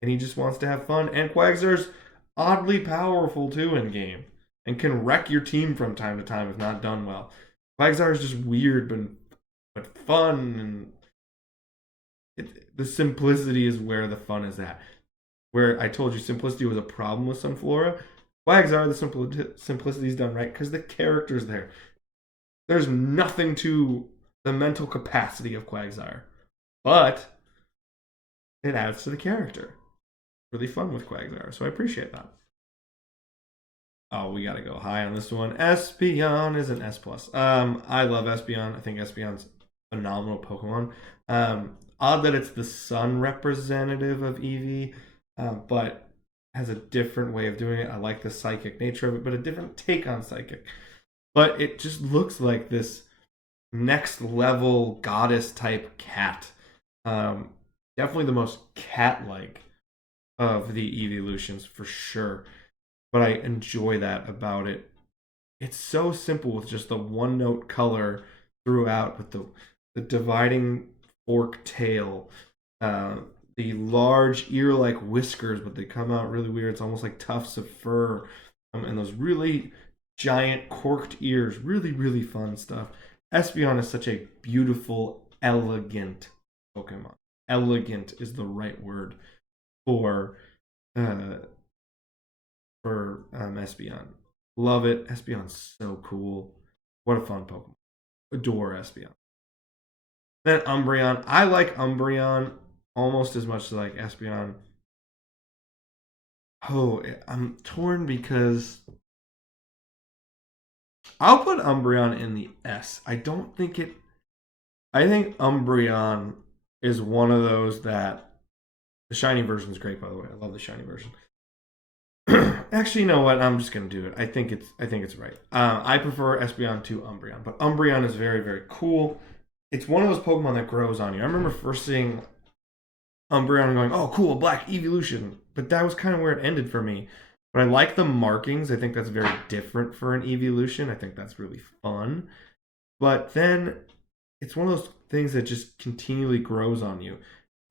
And he just wants to have fun. And Quagsire's oddly powerful too in game. And can wreck your team from time to time if not done well. Quagsire is just weird but fun, and the simplicity is where the fun is at. Where I told you simplicity was a problem with Sunflora, Quagsire, the simplicity is done right because the character's there. There's nothing to the mental capacity of Quagsire, but it adds to the character. Really fun with Quagsire, so I appreciate that. Oh, we gotta go high on this one. Espeon is an S plus. I love Espeon. I think Espeon's phenomenal Pokemon. Odd that it's the sun representative of Eevee, but has a different way of doing it. I like the psychic nature of it, but a different take on psychic. But it just looks like this next level goddess type cat. Definitely the most cat like of the evolutions for sure. But I enjoy that about it. It's so simple with just the one note color throughout, with the dividing fork tail, the large ear like whiskers, but they come out really weird. It's almost like tufts of fur, and those really giant corked ears. Really, really fun stuff. Espeon is such a beautiful, elegant Pokemon. Elegant is the right word for Espeon. Love it. Espeon's so cool. What a fun Pokemon. Adore Espeon. Then Umbreon. I like Umbreon almost as much as I like Espeon. Oh, I'm torn because I'll put Umbreon in the S. I don't think it. I think Umbreon is one of those that the shiny version is great. By the way, I love the shiny version. Actually, you know what? I'm just gonna do it. I think it's right. I prefer Espeon to Umbreon, but Umbreon is very, very cool. It's one of those Pokemon that grows on you. I remember first seeing Umbreon and going, "Oh, cool, black evolution," but that was kind of where it ended for me. But I like the markings. I think that's very different for an evolution. I think that's really fun. But then it's one of those things that just continually grows on you.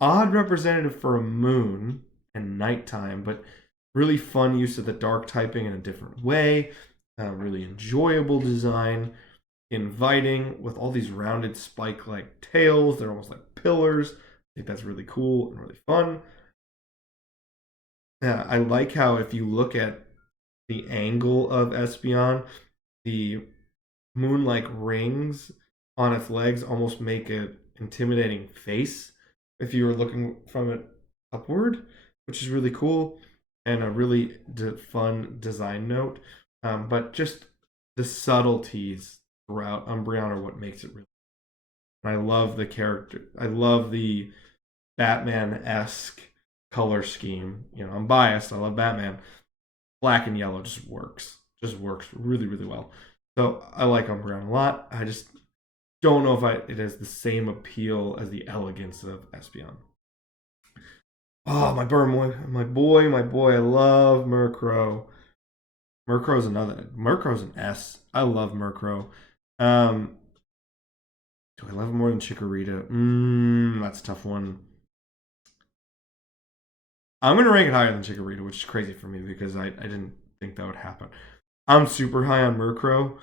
Odd representative for a moon and nighttime, but really fun use of the dark typing in a different way. Really enjoyable design, inviting with all these rounded spike like tails. They're almost like pillars. I think that's really cool and really fun. Yeah, I like how if you look at the angle of Espeon, the moon-like rings on its legs almost make an intimidating face if you were looking from it upward, which is really cool and a really fun design note. But just the subtleties throughout Umbreon are what makes it really. And I love the character. I love the Batman-esque color scheme. You know, I'm biased. I love Batman. Black and yellow just works. Just works really, really well. So I like Umbreon a lot. I just don't know if it has the same appeal as the elegance of Espeon. Oh, my Burmoy, my boy. I love Murkrow. Murkrow's an S. I love Murkrow. Do I love him more than Chikorita? That's a tough one. I'm gonna rank it higher than Chikorita, which is crazy for me because I didn't think that would happen. I'm super high on Murkrow.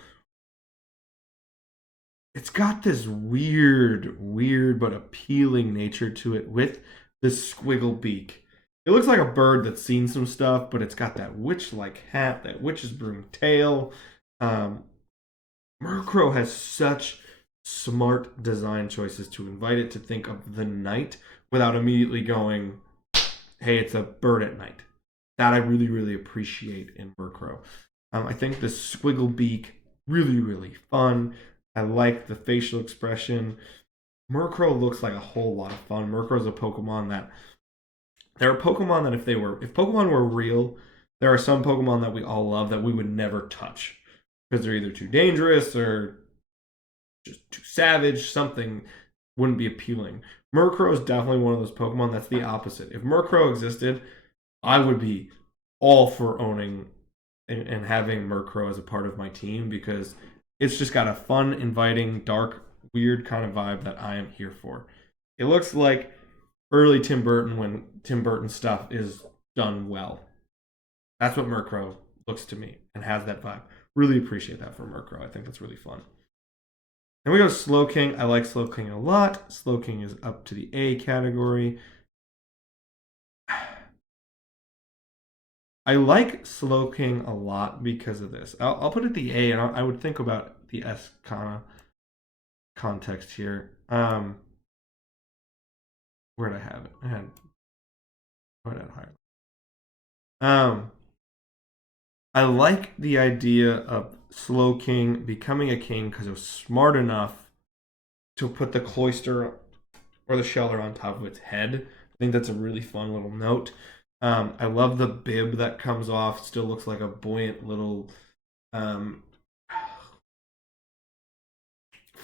It's got this weird but appealing nature to it with this squiggle beak. It looks like a bird that's seen some stuff, but it's got that witch-like hat, that witch's broom tail. Um, Murkrow has such smart design choices to invite it to think of the night without immediately going, hey, it's a bird at night. That I really, really appreciate in Murkrow. I think the squiggle beak, really fun. I like the facial expression. Murkrow looks like a whole lot of fun. Murkrow's a Pokemon that there are Pokemon that if Pokemon were real, there are some Pokemon that we all love that we would never touch because they're either too dangerous or just too savage. Something wouldn't be appealing. Murkrow is definitely one of those Pokemon that's the opposite. If Murkrow existed, I would be all for owning and having Murkrow as a part of my team because it's just got a fun, inviting, dark, weird kind of vibe that I am here for. It looks like early Tim Burton when Tim Burton stuff is done well. That's what Murkrow looks to me and has that vibe. Really appreciate that for Murkrow. I think that's really fun. Then we go to Slowking. I like Slowking a lot. Slowking is up to the A category. I like Slowking a lot because of this. I'll put it the A, and I would think about the S kind of context here. Where'd I have it? I had put it higher. I like the idea of Slowking becoming a king because it was smart enough to put the cloister or the sheller on top of its head. I think that's a really fun little note. I love the bib that comes off. Still looks like a buoyant little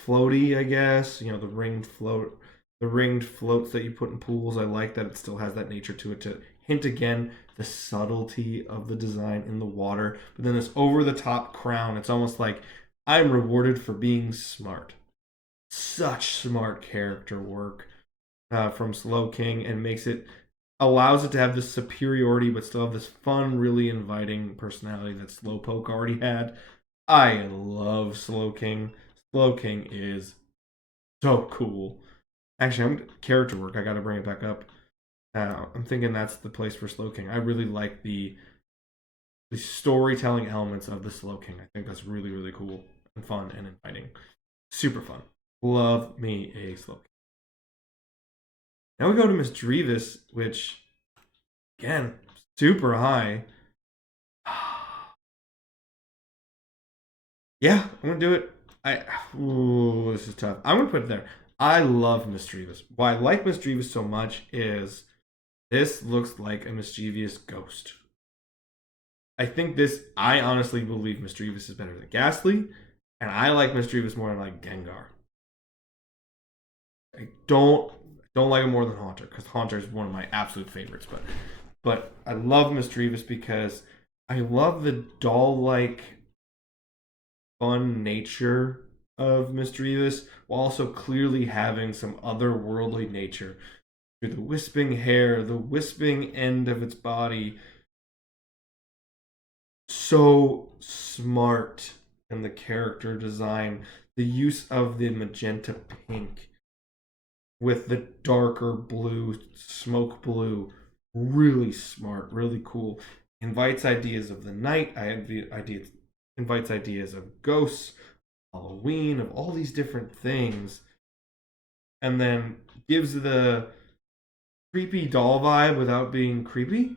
floaty, I guess. You know, the ringed floats that you put in pools. I like that it still has that nature to it to hint again the subtlety of the design in the water. But then this over the top crown, it's almost like I'm rewarded for being smart. Such smart character work from Slowking and allows it to have this superiority but still have this fun, really inviting personality that Slowpoke already had. I love Slowking. Slowking is so cool. Actually, character work. I got to bring it back up. I'm thinking that's the place for Slowking. I really like the storytelling elements of the Slowking. I think that's really cool and fun and inviting. Super fun. Love me a Slowking. Now we go to Misdreavus, which again super high. Yeah, I'm gonna do it. This is tough. I'm gonna put it there. I love Misdreavus. Why I like Misdreavus so much is this looks like a mischievous ghost. I honestly believe Misdreavus is better than Ghastly, and I like Misdreavus more than I like Gengar. I don't like him more than Haunter, because Haunter is one of my absolute favorites, but I love Misdreavus because I love the doll-like fun nature of Misdreavus while also clearly having some otherworldly nature. The wisping hair, the wisping end of its body. So smart in the character design. The use of the magenta pink with the darker blue, smoke blue. Really smart, really cool. Invites ideas of the night. I had the ideas, invites ideas of ghosts, Halloween, of all these different things. And then gives the creepy doll vibe without being creepy,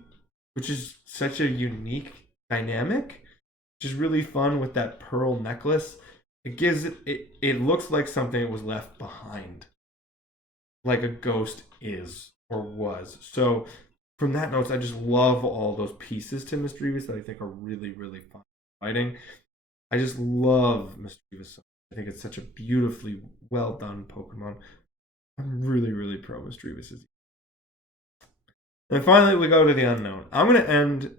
which is such a unique dynamic, which is really fun with that pearl necklace. It gives it looks like something that was left behind, like a ghost is or was. So from that notes, I just love all those pieces to Misdreavus that I think are really, really fun fighting. I just love Misdreavus so much. I think it's such a beautifully well done Pokemon. I'm really, really pro Misdreavus. And finally, we go to the unknown. I'm going to end,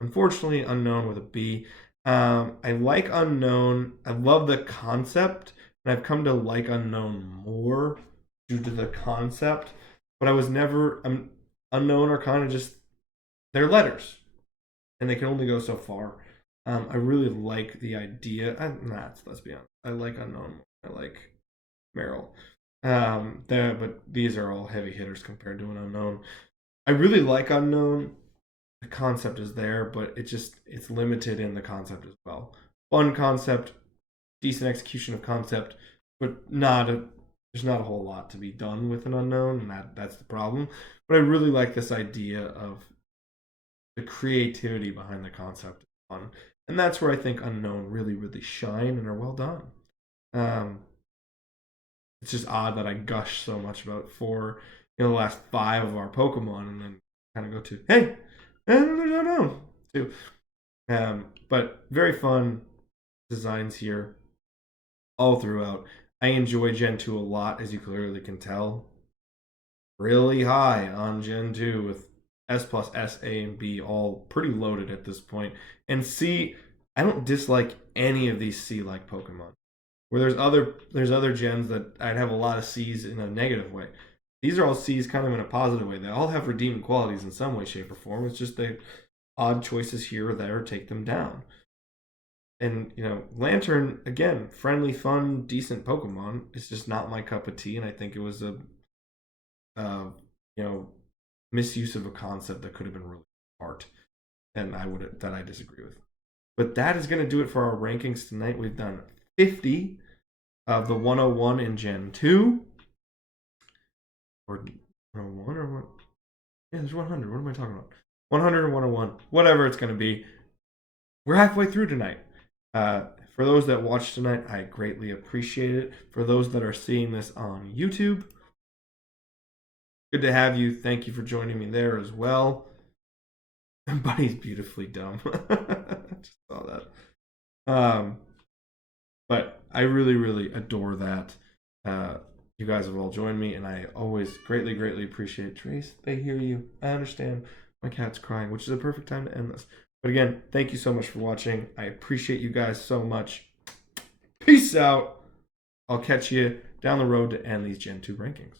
unfortunately, unknown with a B. I like unknown. I love the concept, and I've come to like unknown more due to the concept. But I was never unknown are kind of just they're letters, and they can only go so far. I really like the idea. Let's be honest. I like unknown. I like Meryl. But these are all heavy hitters compared to an unknown. I really like unknown. The concept is there, but it's limited in the concept as well. Fun concept, decent execution of concept, but there's not a whole lot to be done with an unknown, and that's the problem. But I really like this idea of the creativity behind the concept. Fun, and that's where I think unknown really, really shine and are well done. It's just odd that I gush so much about the last 5 of our Pokemon, and then kind of go to hey, and there's unknown too. But very fun designs here all throughout. I enjoy Gen 2 a lot, as you clearly can tell. Really high on Gen 2 with S plus S, A, and B all pretty loaded at this point. And C, I don't dislike any of these C-like Pokemon. Where there's other gens that I'd have a lot of C's in a negative way. These are all C's kind of in a positive way. They all have redeeming qualities in some way, shape, or form. It's just the odd choices here or there take them down. And, Lantern, again, friendly, fun, decent Pokemon. It's just not my cup of tea, and I think it was a, misuse of a concept that could have been really smart, and I disagree with. But that is going to do it for our rankings tonight. We've done 50 of the 101 in Gen 2. Or 101 or what? Yeah, there's 100. What am I talking about? 100 and 101. Whatever it's going to be. We're halfway through tonight. For those that watched tonight, I greatly appreciate it. For those that are seeing this on YouTube, good to have you. Thank you for joining me there as well. Buddy's beautifully dumb. I just saw that. But I really, really adore that. You guys have all joined me, and I always greatly, greatly appreciate Trace. They hear you. I understand. My cat's crying, which is a perfect time to end this. But again, thank you so much for watching. I appreciate you guys so much. Peace out. I'll catch you down the road to end these Gen 2 rankings.